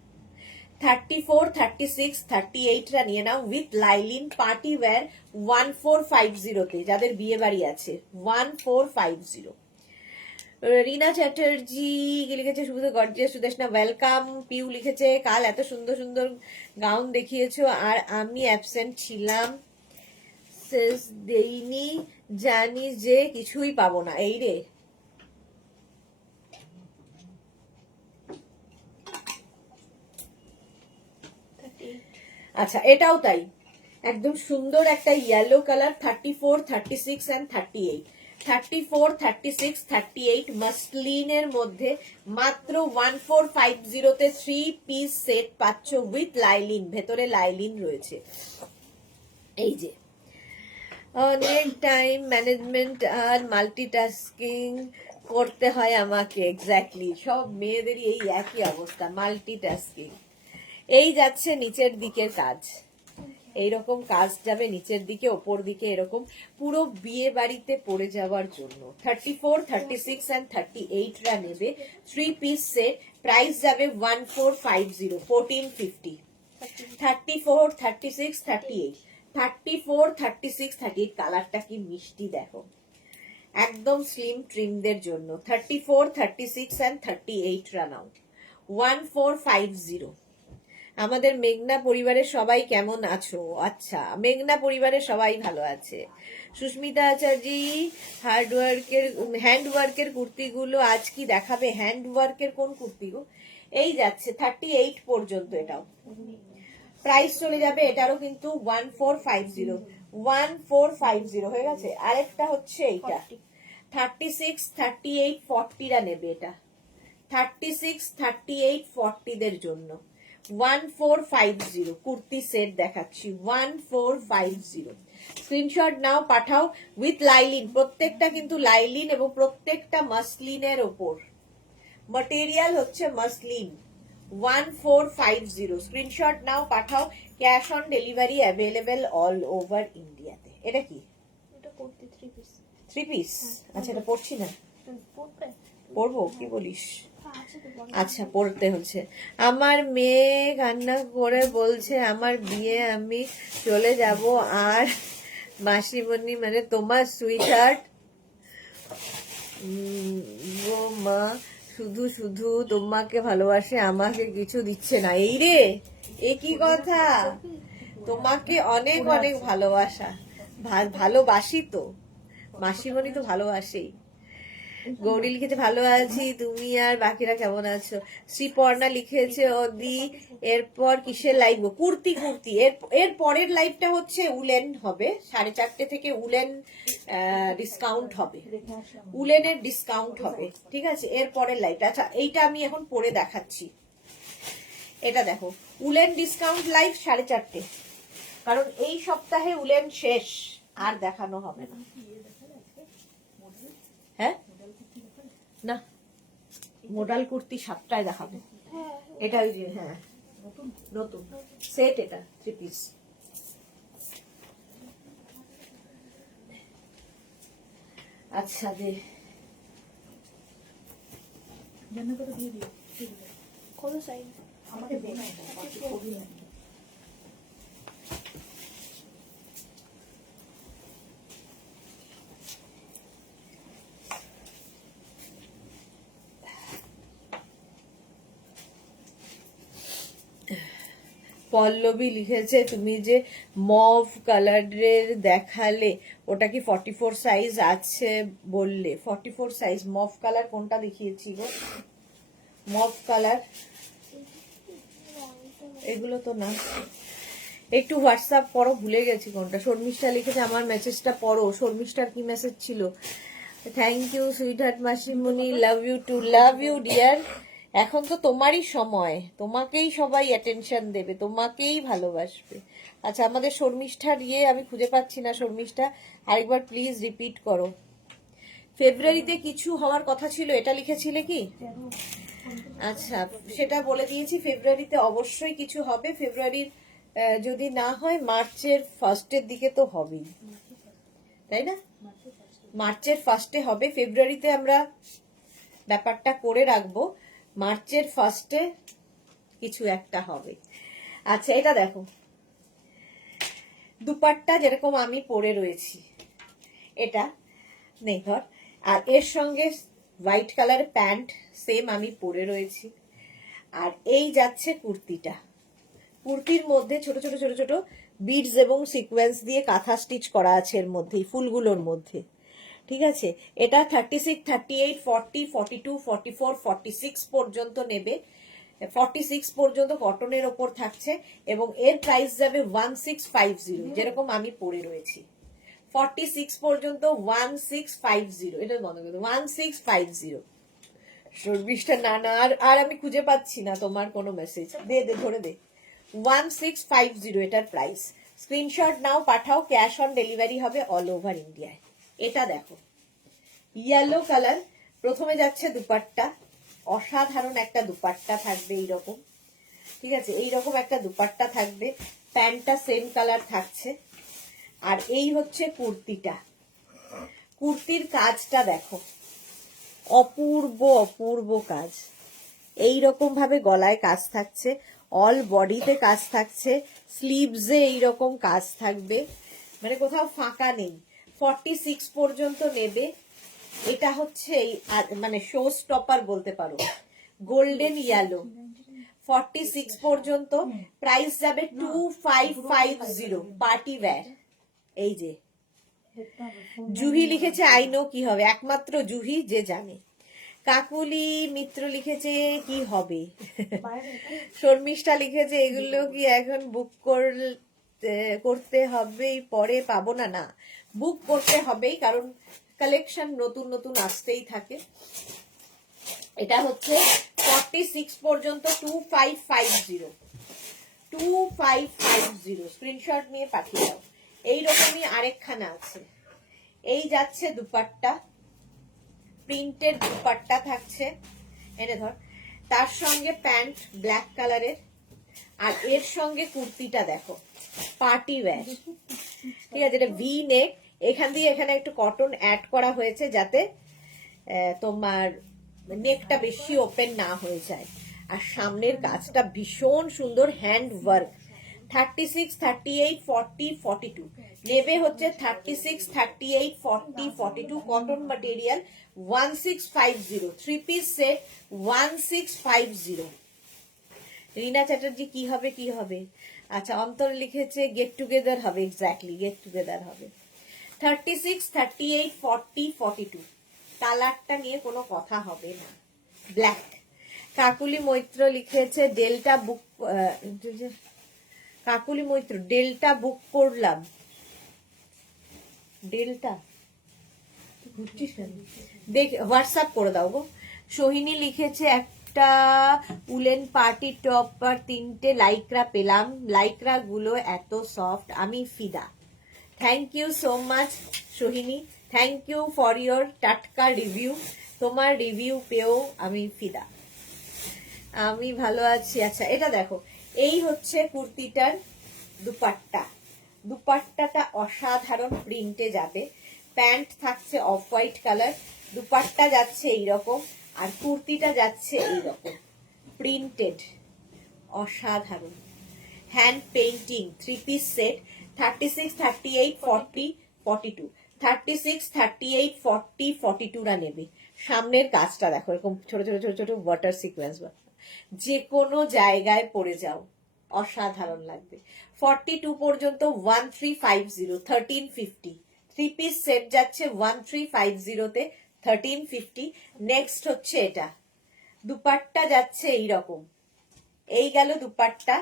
34, 36, 38 রা নিয়ে নাও উইথ লাইলিন পার্টি ওয়্যার 1450 তে, যাদের বিয়ে বাড়ি আছে 1450। রিনা চ্যাটার্জি লিখেছে শুভ গর্জিয়াস সুদেশনা ওয়েলকাম। পিউ লিখেছে কাল এত সুন্দর সুন্দর গাউন দেখিয়েছো আর আমি অ্যাবসেন্ট ছিলাম, শেষ দেইনি, জানি যে কিছুই পাবো না। এই রে, আচ্ছা এটাও তাই, একদম সুন্দর একটা ইয়েলো কালার। 34, 36 and 38। 34, 36, 38 মাসলিনের মধ্যে মাত্র 1450 তে 3 পিস সেট পাচ্ছ উইথ লাইলিন, ভেতরে লাইলিন রয়েছে। এই যে অনেক টাইম ম্যানেজমেন্ট আর মাল্টিটাস্কিং করতে হয় আমাকে। এক্স্যাক্টলি, সব মেয়েদেরই এই একই অবস্থা, মাল্টিটাস্কিং। এই যাচ্ছে নিচের দিকের কাজ, এইরকম কাজ যাবে নিচের দিকে, ওপর দিকে, এরকম পুরো বিয়ে বাড়িতে পড়ে যাওয়ার জন্য। 34, 36 and 38 রা নেবে 3 পিস সেট, প্রাইস যাবে 1450, 1450। 34, 36, 38, 34, 36, 38 কালারটা কি মিষ্টি দেখো, একদম স্লিম ট্রিমদের জন্য। 34, 36 and 38 রা নাও 1450। আমাদের মেঘনা পরিবারের সবাই কেমন আছো? আচ্ছা, মেঘনা পরিবারের সবাই ভালো আছে। সুস্মিতা আচার্যি হ্যান্ডওয়ার্কের কুর্তিগুলো আজ কি দেখাবে? হ্যান্ডওয়ার্কের কোন কুর্তি গো? এই যাচ্ছে 38 পর্যন্ত, এটাও প্রাইস চলে যাবে এটারও কিন্তু 1450। 1450 হয়ে গেছে। আরেকটা হচ্ছে এইটা 36, 38, 40 রা নেবে এটা। 36, 38, 40 দের জন্য 1450 কুর্তি সেট দেখাচ্ছি 1450। স্ক্রিনশট নাও, পাঠাও উইথ লাইলিন, প্রত্যেকটা কিন্তু লাইলিন এবং প্রত্যেকটা মাসলিনের ওপর, ম্যাটেরিয়াল হচ্ছে মাসলিন। 1450 স্ক্রিনশট নাও, পাঠাও। Cash on delivery available all over ইন্ডিয়াতে। এটা কি? এটা করতে 3 পিস। 3 পিস? আচ্ছা, এটা পড়ছি না, পড়বে? পড়বো, কি বলিস? আছে তো বড়। আচ্ছা, পড়তে হচ্ছে। আমার মেয়ে কান্না করে বলছে আমার বিয়ে আমি চলে যাব, আর মাসিমণি মানে তোমার সুইট হার্ট গো মা শুধু শুধু তোমাকে ভালোবাসে, আমাকে কিছু দিচ্ছে না। এই রে, এ কি কথা? তোমাকে অনেক অনেক ভালোবাসা, ভালোবাসি তো, মাসিমণি তো ভালোবাসেই। গৌরী লিখেছে ভালো আছি, তুমি আর বাকিরা কেমন আছো? শ্রীপর্ণা লিখেছে অদি এরপর কিসের লাইভ? কুর্তি কুর্তি। এর পরের লাইভটা হচ্ছে উলেন হবে, 4:30 থেকে উলেন ডিসকাউন্ট হবে, উলেনের ডিসকাউন্ট হবে, ঠিক আছে? এর পরের লাইভটা। আচ্ছা, এইটা আমি এখন পরে দেখাচ্ছি। এটা দেখো, উলেন ডিসকাউন্ট লাইভ 4:30, কারণ এই সপ্তাহে উলেন শেষ, আর দেখানো হবে না। হ্যাঁ না, মোডাল কুর্তি 7টায় দেখাবো। এটা ওই যে, হ্যাঁ নতুন সেট, এটা 3 পিস। আচ্ছা দে, কত সাইজ? আমাকে দে না, বাকি কবি না। পল্লবী লিখেছে তুমি যে মভ কালারের দেখালে ওটা কি 44 সাইজ আছে বললে? 44 সাইজ মভ কালার কোনটা দেখিয়েছি গো? মভ কালার এগুলো তো না, একটু হোয়াটসঅ্যাপ পড়ো, ভুলে গেছি কোনটা। শর্মিষ্ঠা লিখেছে আমার মেসেজটা পড়ো। শর্মিষ্ঠার কি মেসেজ ছিল? থ্যাংক ইউ সুইট হার্ট মাসিমণি, love you too, love you dear. এখন তো তোমারই সময়, তোমাকেই সবাই অ্যাটেনশন দেবে, তোমাকেই ভালোবাসবে। আচ্ছা, আমাদের শর্মিষ্ঠার আমি খুঁজে পাচ্ছি না। শর্মিষ্ঠা আরেকবার প্লিজ রিপিট করো। ফেব্রুয়ারিতে কিছু হওয়ার কথা ছিল, এটা লিখেছিলে কি? আচ্ছা, সেটা বলে দিয়েছি, ফেব্রুয়ারিতে অবশ্যই কিছু হবে। ফেব্রুয়ারির যদি না হয় মার্চের ফার্স্টের দিকে তো হবেই, তাই না? মার্চের ফার্স্টে হবে। ফেব্রুয়ারিতে আমরা ব্যাপারটা করে রাখবো, মার্চের ফার্স্টে কিছু একটা হবে। আচ্ছা, এটা দেখো, দুপাট্টা যেরকম আমি পরে রয়েছি, এটা নেই ধর, আর এর সঙ্গে হোয়াইট কালার প্যান্ট সেম আমি পরে রয়েছি, আর এই যাচ্ছে কুর্তিটা। কুর্তির মধ্যে ছোট ছোট ছোট ছোট বিডস এবং সিকোয়েন্স দিয়ে কাঁথা স্টিচ করা আছে এর মধ্যে, ফুলগুলোর মধ্যে, ঠিক আছে? এটা 36, 38, 40, 42, 44, 46 পর্যন্ত নেবে। 46 পর্যন্ত কটনের ওপর থাকছে এবং এর প্রাইস যাবে 1650, যেরকম আমি পরে রয়েছি। 46 পর্যন্ত 1650, এটা বন্ধ করে 1650। শর্মিষ্ঠা না না, আর আমি খুঁজে পাচ্ছি না তোমার কোনো মেসেজ। দে দে, ধরে দে। 1650 এটার প্রাইস। স্ক্রিনশট নাও, পাঠাও। ক্যাশ অন ডেলিভারি হবে অল ওভার ইন্ডিয়ায়। এটা দেখো, ইয়েলো কালার। প্রথমে যাচ্ছে দুপাট্টা, অসাধারণ একটা দুপাট্টা থাকবে এইরকম, ঠিক আছে? এইরকম একটা দুপাট্টা থাকবে, প্যান্টটা সেম কালার থাকছে, আর এই হচ্ছে কুর্তিটা। কুর্তির কাজটা দেখো, অপূর্ব অপূর্ব কাজ। এইরকম ভাবে গলায় কাজ থাকছে, অল বডিতে কাজ থাকছে, স্লিভসে এইরকম কাজ থাকবে, মানে কোথাও ফাঁকা নেই। 46 পর্যন্ত নেবে। এটা হচ্ছে মানে শো স্টপার বলতে পারো, গোল্ডেন ইয়েলো। 46 পর্যন্ত প্রাইস যাবে 2550, পার্টি ওয়্যার। এই যে জুহি লিখেছে আই নো কি হবে, একমাত্র জুহি যে জানে। কাকুলি মিত্র লিখেছে কি হবে। শর্মিষ্ঠা লিখেছে এগুলো কি এখন বুক করতে হবেই, পরে পাবো না? না, বুক করতে হবেই, কারণ কালেকশন নতুন নতুন আসতেই থাকে। এটা হচ্ছে 46 পর্যন্ত 2550, 2550 স্ক্রিনশট নিয়ে পাঠিয়ে দাও। এইরকমই আরেকখানা আছে। এই যাচ্ছে দুপাট্টা, প্রিন্টেড দুপাট্টা থাকছে, এনে ধর, তার সঙ্গে প্যান্ট ব্ল্যাক কালারের, আর এর সঙ্গে কুর্তিটা দেখো পার্টি ওয়্যার, ঠিক আছে, এটা ভি নেক, এখান দিয়ে এখানে একটু কটন অ্যাড করা হয়েছে যাতে তোমার নেকটা বেশি ওপেন না হয়ে যায়। আর সামনের কাজটা ভীষণ সুন্দর হ্যান্ড ওয়ার্ক। 36, 38, 40, 42 নেবে হচ্ছে 36, 38, 40, 42 cotton material 1650 three piece set 1650। রিনা চ্যাটার্জি কি হবে কি হবে? আচ্ছা, অন্তর লিখেছে গেট টুগেদার হবে, এক্স্যাক্টলি গেট টুগেদার হবে। 36, 38, 40, 42 কালারটা নিয়ে কোনো কথা হবে না, ব্ল্যাক। কাকুলি মৈত্র লিখেছে ডেল্টা বুক, কাকুলি মৈত্র ডেল্টা বুক করলাম। ডেল্টা ঘুরছিস কেন? দেখ হোয়াটসঅ্যাপ করে দাও গো। সোহিনী লিখেছে একটা উলেন পার্টি টপ আর 3টে লাইক্রা পেলাম, লাইক্রা গুলো এত সফট, আমি ফিদা। Thank you so much Sohini, thank you for your টাটকা রিভিউ। তোমার রিভিউ পেয়েও আমি ফিদা, আমি ভালো আছি। আচ্ছা, এটা দেখো, এই হচ্ছে কুর্তিটার দুপাট্টা। দুপাট্টাটা অসাধারণ প্রিন্টে যাবে, প্যান্ট থাকছে অফ হোয়াইট কালার, দুপাট্টা যাচ্ছে এইরকম, আর কুর্তিটা যাচ্ছে এইরকম প্রিন্টেড, অসাধারণ hand painting three piece set. 36, 38, 40, 42 36, 38, 40, 42 রা নেবে। সামনের কাজটা দেখো, এরকম ছোট ছোট ছোট ছোট ওয়াটার সিকোয়েন্স, যে কোনো জায়গায় পরে যাও অসাধারণ লাগবে। 42 পর্যন্ত 1350, 1350 থ্রি পিস সেট যাচ্ছে 1350 তে 1350। নেক্সট হচ্ছে এটা, দুপাট্টা যাচ্ছে এইরকম, এই গেল দুপাট্টা,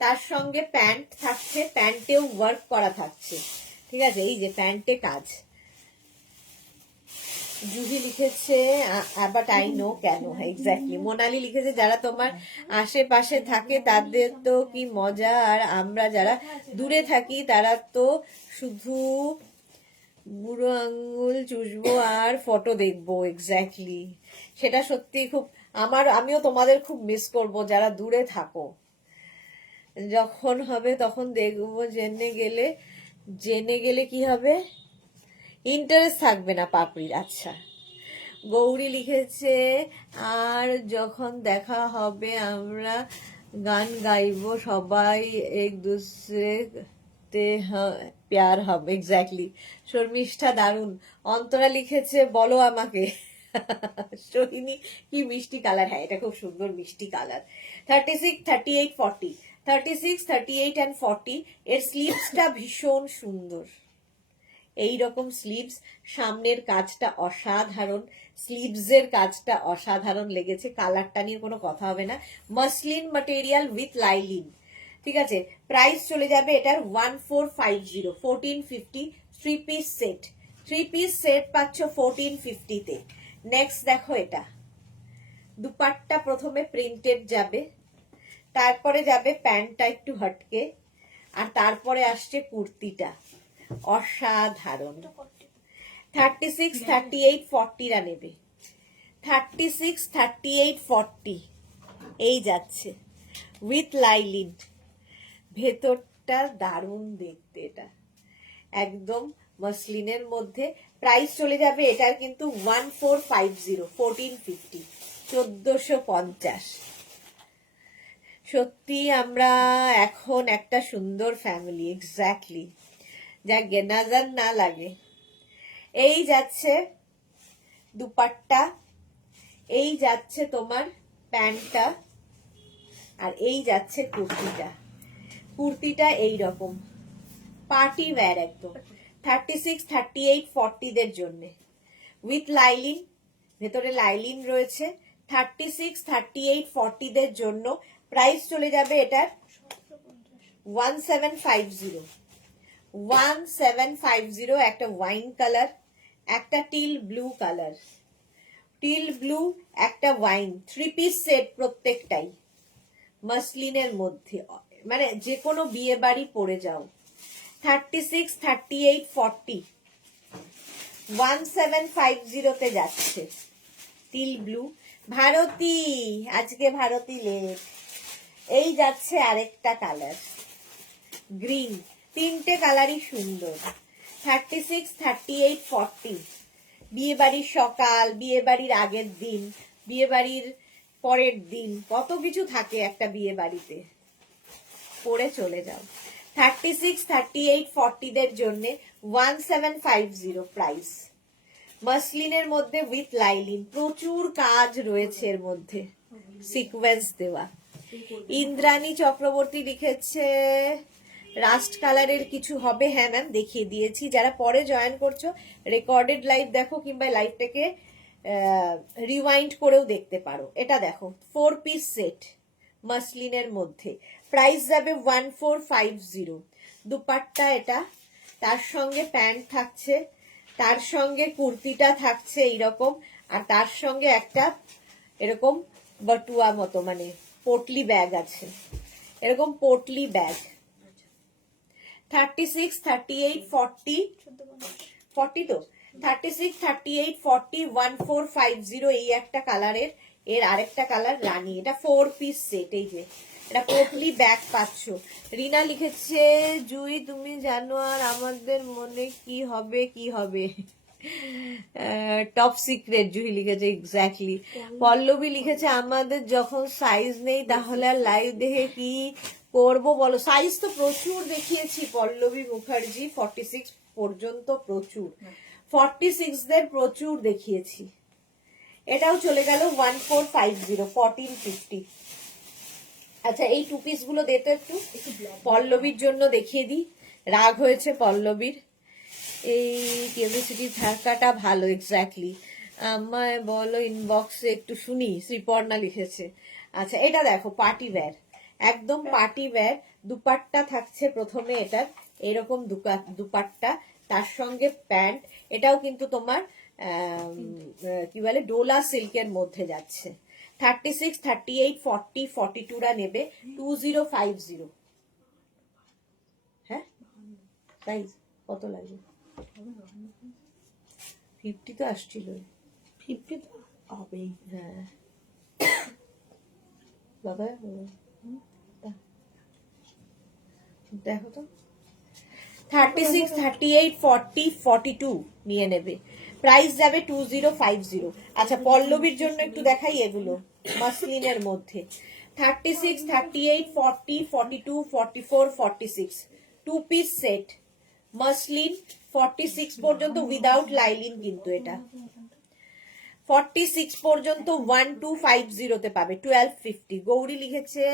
তার সঙ্গে প্যান্ট থাকছে, প্যান্টেও ওয়ার্ক করা থাকছে, ঠিক আছে, এই যে প্যান্টে কাজ। জুহি লিখেছে বাট আই নো কেন, এক্স্যাক্টলি। মোনালি লিখেছে যারা তোমার আশেপাশে থাকে তাদের তো কি মজা, আর আমরা যারা দূরে থাকি তারা তো শুধু বুড়ো আঙ্গুল চুষবো আর ফটো দেখবো, এক্স্যাক্টলি। সেটা সত্যি খুব, আমিও তোমাদের খুব মিস করব যারা দূরে থাকো। যখন হবে তখন দেখবো, জেনে গেলে কি হবে, ইন্টারেস্ট থাকবে না পাপড়ির। আচ্ছা, গৌরী লিখেছে আর যখন দেখা হবে আমরা গান গাইবো, সবাই এক দুসরে প্যার হবে, এক্স্যাক্টলি। শর্মিষ্ঠা দারুন। অন্তরা লিখেছে বলো আমাকে। সোহিনী কি মিষ্টি কালার, হ্যাঁ এটা খুব সুন্দর মিষ্টি কালার। 36, 38, 40 36, 38 and 40 এর স্লিভসটা ভীষণ সুন্দর, এই রকম স্লিভস, সামনের কাজটা অসাধারণ, স্লিভসের কাজটা অসাধারণ লেগেছে, কালারটা নিয়ে কোনো কথা হবে না। মাসলিন ম্যাটেরিয়াল উইথ লাইলিন, ঠিক আছে। প্রাইস চলে যাবে এটার 1450, 1450 three piece set, three piece set পাচ্ছ 1450 তে। নেক্সট দেখো, এটা দুপাট্টা প্রথমে প্রিন্টেড যাবে, তারপরে যাবে প্যান্টটা একটু হটকে, আর তারপরে আসছে কুর্তিটা, অসাধারণ। 36, 38, 40 রা নেবে। 36, 38, 40 এই যাচ্ছে উইথ লাইলিন, ভেতরটা দারুণ দেখতে, এটা একদম মসলিনের মধ্যে। প্রাইস চলে যাবে এটার কিন্তু 1450, 1450 1450। সত্যি আমরা এখন একটা সুন্দর ফ্যামিলি, এক্স্যাক্টলি, যা গেনাজার না লাগে। এই যাচ্ছে দুপাট্টা, এই যাচ্ছে তোমার প্যান্টটা, আর এই যাচ্ছে কুর্তিটা। কুর্তিটা এই রকম পার্টি ওয়্যার একদম। 36, 38, 40 দের জন্য উইথ লাইলিন, ভেতরে লাইলিন রয়েছে। 36, 38, 40 দের জন্য প্রাইস চলে যাবে এটার 1750, 1750। একটা ওয়াইন কালার, একটা teal blue colour, teal blue, একটা ওয়াইন, থ্রি পিস সেট প্রত্যেকটাই মাসলিনের মধ্যে, মানে যে কোনো বিয়ে বাড়ি পরে যাও। 36, 38, 40 1750 তে যাচ্ছে। Teal blue. ভারতী, আজকে ভারতী লেট। এই যাচ্ছে আরেকটা কালার, গ্রিন। তিনটে কালারই সুন্দর। 36, 38, 40 বিয়ে বাড়ির সকাল, বিয়ে বাড়ির আগের দিন, বিয়ে বাড়ির পরের দিন, কত কিছু থাকে একটা বিয়ে বাড়িতে, পরে চলে যাও। 36, 38, 40 দের জন্য 1750 প্রাইস। মাসলিনের মধ্যে উইথ লাইলিন, প্রচুর কাজ রয়েছে এর মধ্যে, সিকোয়েন্স দেওয়া। ইন্দ্রাণী চক্রবর্তী লিখেছে রাস্ট কালারের কিছু হবে। হ্যাঁ ম্যাম, দেখিয়ে দিয়েছি। যারা পরে জয়েন করছো, রেকর্ডেড লাইভ দেখো কিংবা লাইভটাকে রিওয়াইন্ড করেও দেখতে পারো। এটা দেখো, 4 পিস সেট মাসলিনের মধ্যে, প্রাইস যাবে 1450। দুপাট্টা এটা, তার সঙ্গে প্যান্ট থাকছে, তার সঙ্গে কুর্তিটা থাকছে এইরকম, আর তার সঙ্গে একটা এরকম বটুয়া মতো মানে পোটলি ব্যাগ আছে, এরকম পোটলি ব্যাগ। 36, 38, 40 40 তো 36, 38, 40 1450 এই একটা কালারের। এর আরেকটা কালার রানী। এটা 4 পিস সেট। এই যে এটা পোটলি ব্যাগ পাচ্ছ। রিনা লিখেছে জুই তুমি জানো আর আমাদের মনে কি হবে কি হবে, টপ সিক্রেট। জুই লিখেছে এক্স্যাক্টলি। পল্লবী লিখেছে আমাদের যখন সাইজ নেই তাহলে আর লাইভ দেখে কি করবো বলো। সাইজ তো প্রচুর দেখিয়েছি পল্লবী মুখার্জি, 46 পর্যন্ত প্রচুর, 46 দের প্রচুর দেখিয়েছি। এটাও চলে গেল 1450, 1450। আচ্ছা, এই টু পিস গুলো দে তো একটু, পল্লবীর জন্য দেখিয়ে দিই। রাগ হয়েছে পল্লবীর। এই কিউরিওসিটি থাকাটা ভালো, এক্স্যাক্টলি। আমায় বলো ইনবক্সে একটু শুনি, শ্রীপর্ণা লিখেছে। আচ্ছা, এটা দেখো পার্টি ওয়্যার, একদম পার্টি ওয়্যার। দুপাট্টা থাকছে প্রথমে এটার এরকম দুপাট্টা, তার সঙ্গে প্যান্ট। এটাও কিন্তু তোমার কি বলে ডোলা সিল্কের মধ্যে যাচ্ছে। 36, 38, 40, 42 রা নেবে 2050। হ্যাঁ, প্রাইস কত লাগবে? 50 তো আসছিল। 50 তো হবেই। হ্যাঁ বাবা, দেখো তো 36, 38, 40, 42 নিয়ে নেবে, প্রাইস যাবে 2050। আচ্ছা, পল্লবীর জন্য একটু দেখাই এগুলো মাসলিনের মধ্যে। 36, 38, 40, 42, 44, 46 টু পিস সেট মাসলিন, 46 পর্যন্ত উইদাউট লাইলিন। কিন্তু এটা 46 পর্যন্ত 1250 তে পাবে, 1250। গৌরী লিখেছে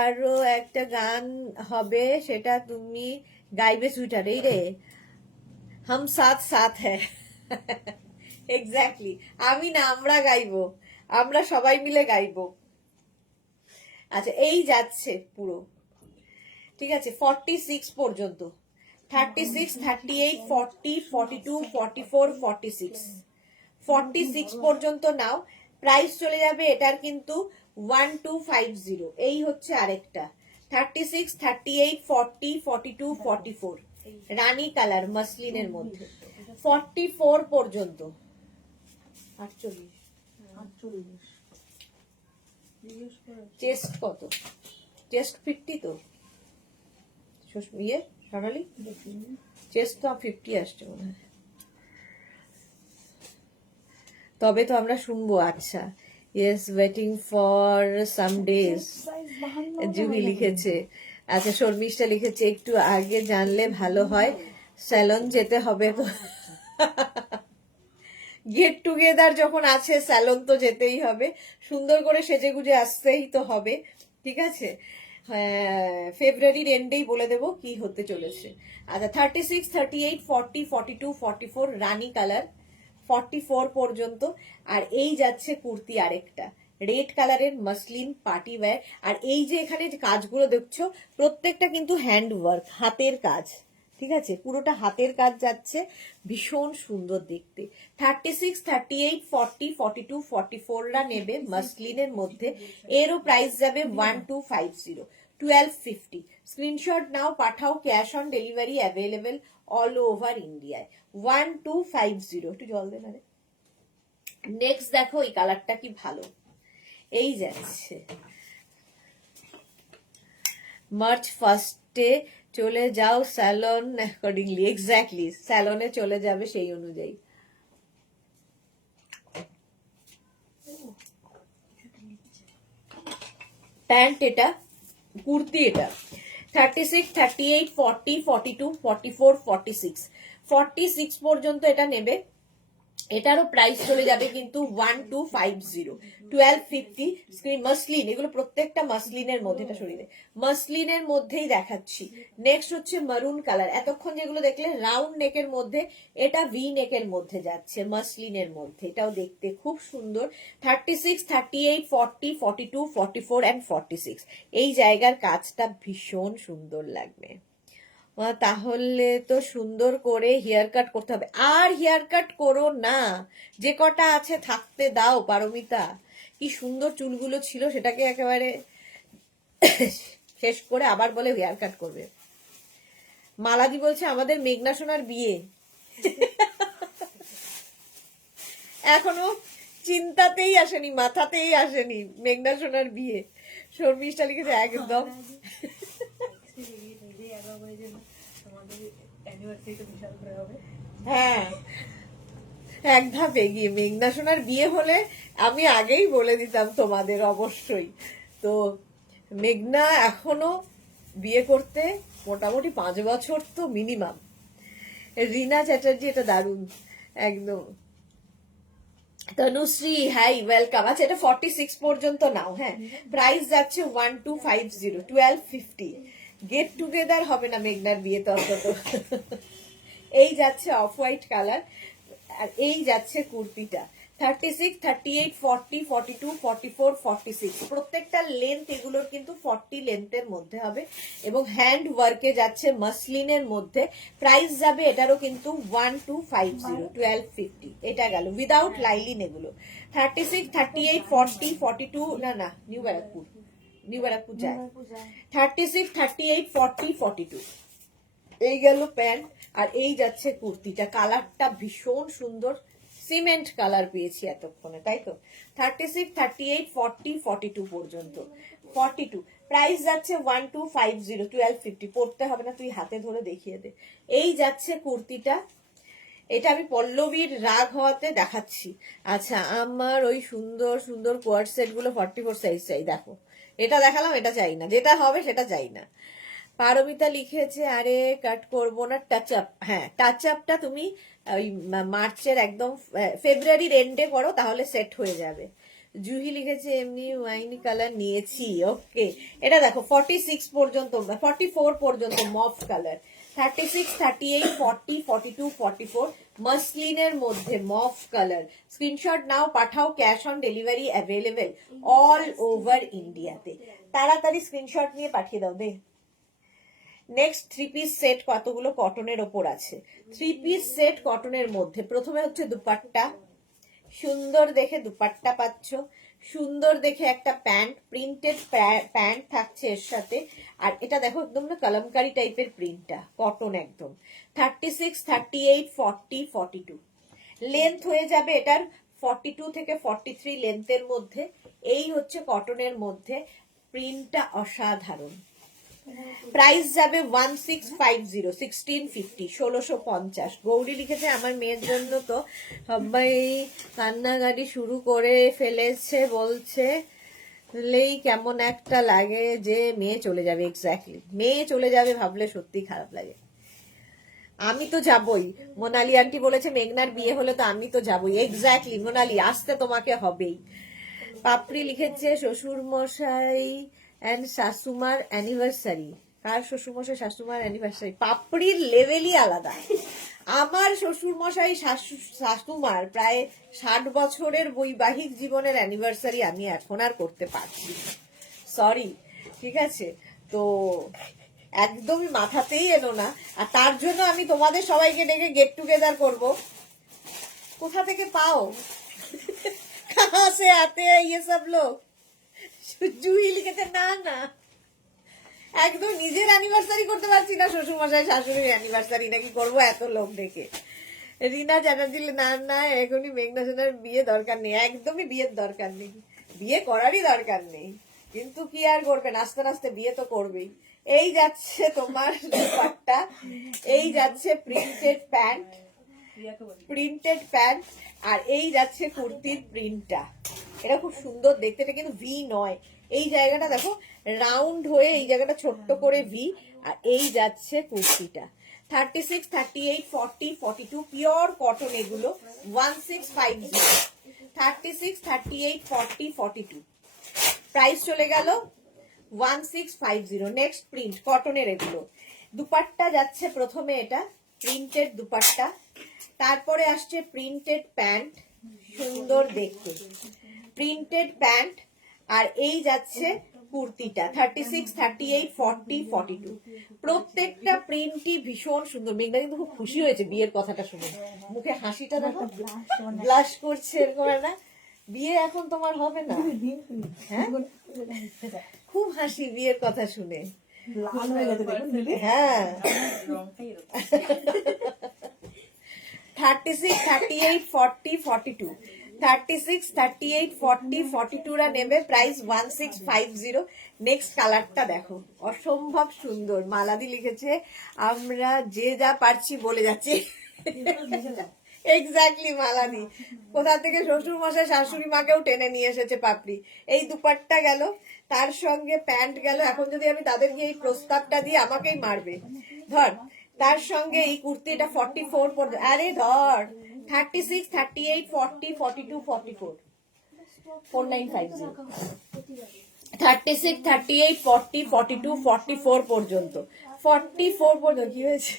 আরো একটা গান হবে, সেটা তুমি গাইবে সুইটার। এই রে হাম সাথ সাথ হ্যায়। এক্স্যাক্টলি, আমি না, আমরা গাইবো, আমরা সবাই মিলে গাইবো। আচ্ছা, এই যাচ্ছে পুরো, ঠিক আছে 46 পর্যন্ত। 36, 38, 40, 42, 44, 46 46 পর্যন্ত নাও, প্রাইস চলে যাবে এটার কিন্তু 1250। এই হচ্ছে আরেকটা 36, 38, 40, 42, 44 রানী কালার মাসলিনের মধ্যে, 44 পর্যন্ত। 48 চেস্ট কত? চেস্ট 50 তো ইয়ে সোনালি, চেস্ট তো 50 আসছে মনে হয়। তবে তো আমরা শুনবো। আচ্ছা, yes, waiting for some days. Juhi লিখেছে। আচ্ছা, শর্মিষ্ঠা লিখেছে একটু আগে জানলে ভালো হয়, স্যালন যেতে হবে তো। গেট টুগেদার যখন আছে, স্যালন তো যেতেই হবে, সুন্দর করে সেজে গুজে আসতেই তো হবে। ঠিক আছে, ফেব্রুয়ারির এন্ডেই বলে দেবো কি হতে চলেছে। আচ্ছা, 36, 38, 40, 42, 44 রানী কালার 44 পর্যন্ত। আর এই যাচ্ছে কুর্তি আরেকটা রেড কালারের মাসলিন পার্টি ওয়্যার। আর এই যে এখানে যে কাজগুলো দেখছো প্রত্যেকটা কিন্তু হ্যান্ড ওয়ার্ক, হাতের কাজ। ঠিক আছে, পুরোটা হাতের কাজ যাচ্ছে, ভীষণ সুন্দর দেখতে। 36, 38, 40, 42, 44 রা নেবে মাসলিনের মধ্যে, এরও প্রাইস যাবে 1250। 1250 স্ক্রিনশট নাও পাঠাও, cash on delivery available all over ইন্ডিয়ায়। 1250 একটু জল দেন আরে। নেক্সট দেখো এই কালারটা কি ভালো, এই যাচ্ছে মার্চ ফার্স্টে চলে যাও স্যালন অ্যাকর্ডিংলি, এক্স্যাক্টলি স্যালনে চলে যাবে সেই অনুযায়ী। প্যান্ট এটা, কুর্তি এটা 36, 38, 40, 42, 44, 46 46 পর্যন্ত এটা নেবে। এটারও প্রাইস চলে যাবে কিন্তু 1250 1250 স্ক্রিন মাসলিন, এগুলো প্রত্যেকটা মাসলিনের মধ্যে, এটা সরিয়ে দে, মাসলিনের মধ্যেই দেখাচ্ছি। নেক্সট হচ্ছে মারুন কালার, এতক্ষণ যেগুলো দেখলে রাউন্ড নেকের মধ্যে, এটা ভি নেকের মধ্যে যাচ্ছে মাসলিনের মধ্যে, এটাও দেখতে খুব সুন্দর। 36, 38, 40, 42, 44 and 46 এই জায়গার কাজটা ভীষণ সুন্দর লাগবে। তাহলে তো সুন্দর করে হেয়ার কাট করতে হবে। আর হেয়ার কাট করো না, যে কটা আছে থাকতে দাও পারমিতা। কি সুন্দর চুলগুলো ছিল, সেটাকে একেবারে শেষ করে আবার বলে হেয়ার কাট করবে। মালাদি বলছে আমাদের মেঘনা সোনার বিয়ে এখনো চিন্তাতেই আসেনি, মাথাতেই আসেনি মেঘনা সোনার বিয়ে। শর্মিষ্ঠা লিখেছে একদম হ্যাঁ, এক ধাপ এগিয়ে। মেঘনা সোনার বিয়ে হলে আমি আগেই বলে দিতাম তোমাদের অবশ্যই। তো মেঘনা এখনো বিয়ে করতে মোটামুটি 5 বছর তো মিনিমাম। রিনা চ্যাটার্জি এটা দারুণ একদম। Tanushree hi welcome. আচ্ছা এটা 46 পর্যন্ত নাও, হ্যাঁ প্রাইস যাচ্ছে 1250 1250। গেট টুগেদার হবে না মেঘনার বিয়ে তো অন্তত। এই যাচ্ছে অফ হোয়াইট কালার, আর এই যাচ্ছে কুর্তিটা 36, 38, 40, 42, 44, 46 প্রত্যেকটা লেন্থ এগুলোর কিন্তু 40 লেন্থের মধ্যে হবে এবং হ্যান্ড ওয়ার্কে যাচ্ছে মাসলিনের মধ্যে। প্রাইস যাবে এটারও কিন্তু 1250 1250। এটা গেল উইদাউট লাইলিন এগুলো। 36, 38, 40, 42 না নিউ ব্যারাকপুর যায় 36, 38, 40, 42 এই গেল প্যান্ট। আর এই যাচ্ছে কুর্তিটা, কালারটা ভীষণ সুন্দর, সিমেন্ট কালার পেয়েছি এতক্ষণে, তাই তো। 36, 38, 40, 42 পর্যন্ত 42 প্রাইস যাচ্ছে 1250 1250। পড়তে হবে না, তুই হাতে ধরে দেখিয়ে দে। এই যাচ্ছে কুর্তিটা, এটা আমি পল্লবীর রাগ হওয়াতে দেখাচ্ছি। আচ্ছা আমার ওই সুন্দর সুন্দর কোয়ার্ড সেট গুলো 44 সাইজ চাই, দেখো এটা দেখালাম, এটা চাই না, যেটা হবে সেটা চাই না। পারমিতা লিখেছে আরে কাট করব না, টাচ আপ। হ্যাঁ টাচ আপটা তুমি ওই মার্চের একদম ফেব্রুয়ারির এন্ডে করো, তাহলে সেট হয়ে যাবে। জুহি লিখেছে এমনি ওয়াইন কালার নিয়েছি, ওকে। এটা দেখো 46 পর্যন্ত 44 পর্যন্ত মফ কালার। 36, 38, 40, 42, 44 মাসলিনের মধ্যে মফ কালার। স্ক্রিনশট নাও পাঠাও, cash on delivery available all over ইন্ডিয়াতে। তাড়াতাড়ি স্ক্রিনশট নিয়ে পাঠিয়ে দাও দে। নেক্সট 3 পিস সেট কতগুলো কটনের ওপর আছে। 3 পিস সেট কটনের মধ্যে প্রথমে হচ্ছে দুপাট্টা, সুন্দর দেখে দুপাট্টা পাচ্ছ, সুন্দর দেখে একটা প্যান্ট, প্রিন্টেড প্যান্ট থাকছে এর সাথে। আর এটা দেখো একদম না কলমকারি টাইপের প্রিন্টটা, কটন একদম। 36, 38, 40, 42 লেন্থ হয়ে যাবে এটার 42 থেকে 43 লেন্থের মধ্যে। এই হচ্ছে কটনের মধ্যে, প্রিন্টটা অসাধারণ। প্রাইস যাবে 1650 1650 1650। গৌরী লিখেছে আমার মেয়ের জন্য তো সবাই কান্নাকাটি শুরু করে ফেলেছে, বলছে বললেই কেমন একটা লাগে যে মেয়ে চলে যাবে। এক্স্যাক্টলি, মেয়ে চলে যাবে ভাবলে সত্যি খারাপ লাগে। আমি তো যাবই, মোনালি আন্টি বলেছে মেঘনার বিয়ে হলে তো আমি তো যাবই। এক্স্যাক্টলি মোনালি, আসতে তোমাকে হবেই। পাপড়ি লিখেছে শ্বশুর মশাই এন্ড শাশুমার অ্যানিভার্সারি। কার শ্বশুরমশাই শাশুমার অ্যানিভার্সারি? পাপড়ির লেভেলই আলাদা। আমার শ্বশুর মশাই শাশুমার প্রায় 60 বছরের বৈবাহিক জীবনের অ্যানিভার্সারি আমি এখন আর করতে পারছি, সরি, ঠিক আছে? তো একদমই মাথাতেই এলো না। আর তার জন্য আমি তোমাদের সবাইকে ডেকে গেট টুগেদার করব। কোথা থেকে পাও? कहाँ से आते हैं ये सब लोग? জুহি লিখেছে না একদম নিজের অ্যানিভার্সারি করতে পারছি না, শ্বশুর মশাই শাশুড়ির অ্যানিভার্সারি নাকি করবো এত লোক দেখে। রিনা চ্যাটার্জি না না এখনই মেঘনা সেনার বিয়ে দরকার নেই, একদমই বিয়ের দরকার নেই, বিয়ে করারই দরকার নেই, কিন্তু কি আর করবেন, আস্তে আস্তে বিয়ে তো করবেই। এই যাচ্ছে তোমার দুপাট্টা, এই যাচ্ছে প্রিন্টেড প্যান্ট, আর এই যাচ্ছে কুর্তির প্রিন্টটা। এটা খুব সুন্দর দেখতে, এটা কিন্তু ভি নয়, এই জায়গাটা দেখো রাউন্ড হয়ে এই জায়গাটা ছোট্ট করে ভি, আর এই যাচ্ছে কুর্তিটা। 36, 38, 40, 42 পিওর কটন, এগুলো 1650। 36, 38, 40, 42 প্রাইস চলে গেল 1650। নেক্সট প্রিন্ট কটনের, এগুলো দুপাট্টা যাচ্ছে প্রথমে, এটা প্রিন্টেড দুপাট্টা, তারপরে আসছে প্রিন্টেড প্যান্ট, সুন্দর দেখতে প্রিন্টেড প্যান্ট, আর এই যাচ্ছে কুর্তিটা। 36, 38, 40, 42 প্রত্যেকটা প্রিন্টই ভীষণ সুন্দর। মেঘনা কিন্তু খুব খুশি হয়েছে বিয়ের কথাটা শুনে, মুখে হাসিটা দেখো, ব্লাশ করছে এরকম না। বিয়ে এখন তোমার হবে না? হ্যাঁ, খুব হাসি বিয়ের কথা শুনে। হ্যাঁ, 36, 38, 40, 42 36, 38, 40, 42 রা নেবে, প্রাইস 1650। নেক্সট কালারটা দেখো, অসম্ভব সুন্দর। মালাদি লিখেছে আমরা যে যা পারছি বলে যাচ্ছি। এক্স্যাক্টলি মালাদি, কোথা থেকে শ্বশুর মশাই শাশুড়ি মাকেও টেনে নিয়ে এসেছে পাপড়ি। এই দুপাট্টা গেল, তার সঙ্গে প্যান্ট গেল। এখন যদি আমি তাদেরকে এই প্রস্তাবটা দিয়ে আমাকেই মারবে। ধর, তার সঙ্গে এই কুর্তিটা 44 পর্যন্ত, আরে ধর 36, 38, 40, 42, 44 4950। 36, 38, 40, 42, 44 পর্যন্ত, 44 পর্যন্ত। কি হয়েছে?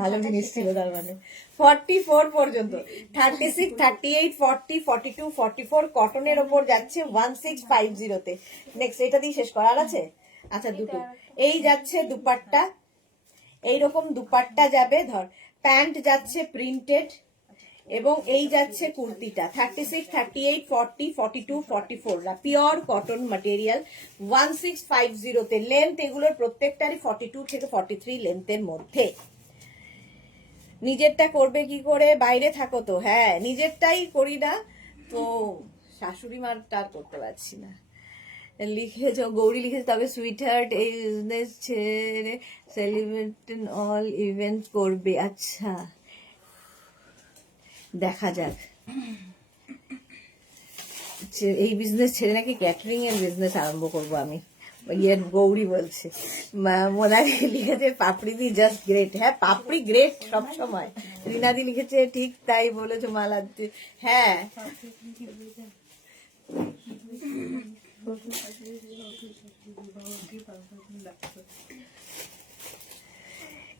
ভালো জিনিস ছিল তার মানে। 44 পর্যন্ত, 36, 38, 40, 42, 44 কটনের ওপর যাচ্ছে 1650 তে। নেক্সট এটা দিয়ে শেষ করার আছে? আচ্ছা, দুটো এই যাচ্ছে দুপাট্টা, এইরকম দুপাট্টা যাবে। ধর, প্যান্ট যাচ্ছে প্রিন্টেড, এবং এই যাচ্ছে কুর্তিটা। 36, 38, 40, 42, 44 পিওর কটন ম্যাটেরিয়াল 1650 তে। লেন্থ এগুলোর প্রত্যেকটারই 42 থেকে 43 লেন্থের মধ্যে। নিজেরটা করবে কি করে, বাইরে থাকো তো। হ্যাঁ, নিজেরটাই করি না তো শাশুড়ি মারটা আর করতে পারছি না। লিখেছ গৌরী, লিখেছে তবে সুইট হার্ট এই বিজনেস ছেড়ে সেলিব্রেট অল ইভেন্ট করবে। আচ্ছা, দেখা যাক। এই বিজনেস ছেড়ে নাকি ক্যাটারিং এর বিজনেস আরম্ভ করবো আমি, ইয়ে গৌরী বলছে। মোনালি লিখেছে পাপড়িদি জাস্ট গ্রেট। হ্যাঁ, পাপড়ি গ্রেট সব সময়। রিনাদি লিখেছে ঠিক তাই বলেছো মালাদি। হ্যাঁ,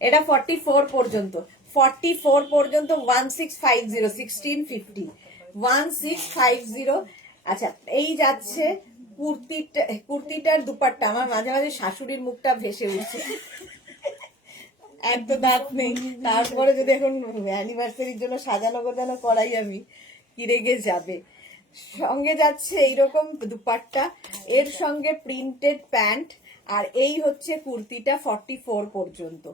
এটা 44 পর্যন্ত, 44 পর্যন্ত 1650, 1650, 1650। আচ্ছা, এই যাচ্ছে কুর্তিটার দুপাট্টা। আমার মাঝে মাঝে শাশুড়ির মুখটা ভেসে উঠছে, এক তো দাঁত নেই, তারপরে যদি এখন অ্যানিভার্সারির জন্য সাজানো গোজানো করাই আমি, কি রেগে যাবে। সঙ্গে যাচ্ছে এইরকম দুপাট্টা, এর সঙ্গে প্রিন্টেড প্যান্ট, আর এই হচ্ছে কুর্তিটা 44 পর্যন্ত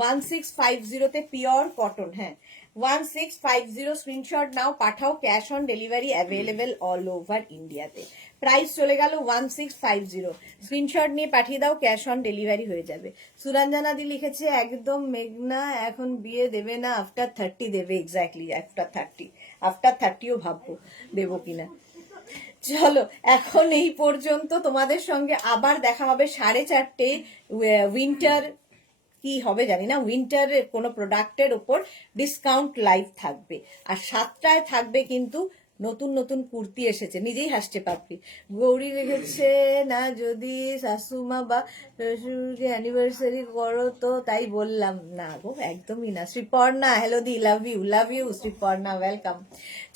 1650 তে পিওর কটন। হ্যাঁ, 1650 স্ক্রিনশট নাও, পাঠাও। Cash on delivery available all over ইন্ডিয়াতে। প্রাইস চলে গেল 1650। স্ক্রিনশট নিয়ে পাঠিয়ে দাও, ক্যাশ অন ডেলিভারি হয়ে যাবে। সুরঞ্জনাদি লিখেছে একদম মেঘনা এখন বিয়ে দেবে না, আফটার 30 দেবে। Exactly, after 30। আফটার 30ও ভাববো দেবো কিনা। চলো, এখন এই পর্যন্ত। তোমাদের সঙ্গে আবার দেখা হবে 4:30। উইন্টার কি হবে জানি না, উইন্টার কোনো প্রোডাক্টের উপর ডিসকাউন্ট লাইভ থাকবে। আর 7টায় থাকবে কিন্তু নতুন নতুন কুর্তি এসেছে। নিজেই হাসছে পাপড়ি। গৌরী লিখেছে না যদি শাশুমা বা শ্বশুরকে অ্যানিভার্সারি করো তো তাই বললাম। না গো, একদমই না। শ্রীপর্ণা, হ্যালো দি, লাভ ইউ শ্রীপর্ণা, ওয়েলকাম।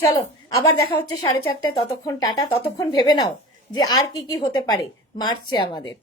চলো, আবার দেখা হচ্ছে 4:30। ততক্ষণ টাটা। ততক্ষণ ভেবে নাও যে আর কি কি হতে পারে মার্চে আমাদের।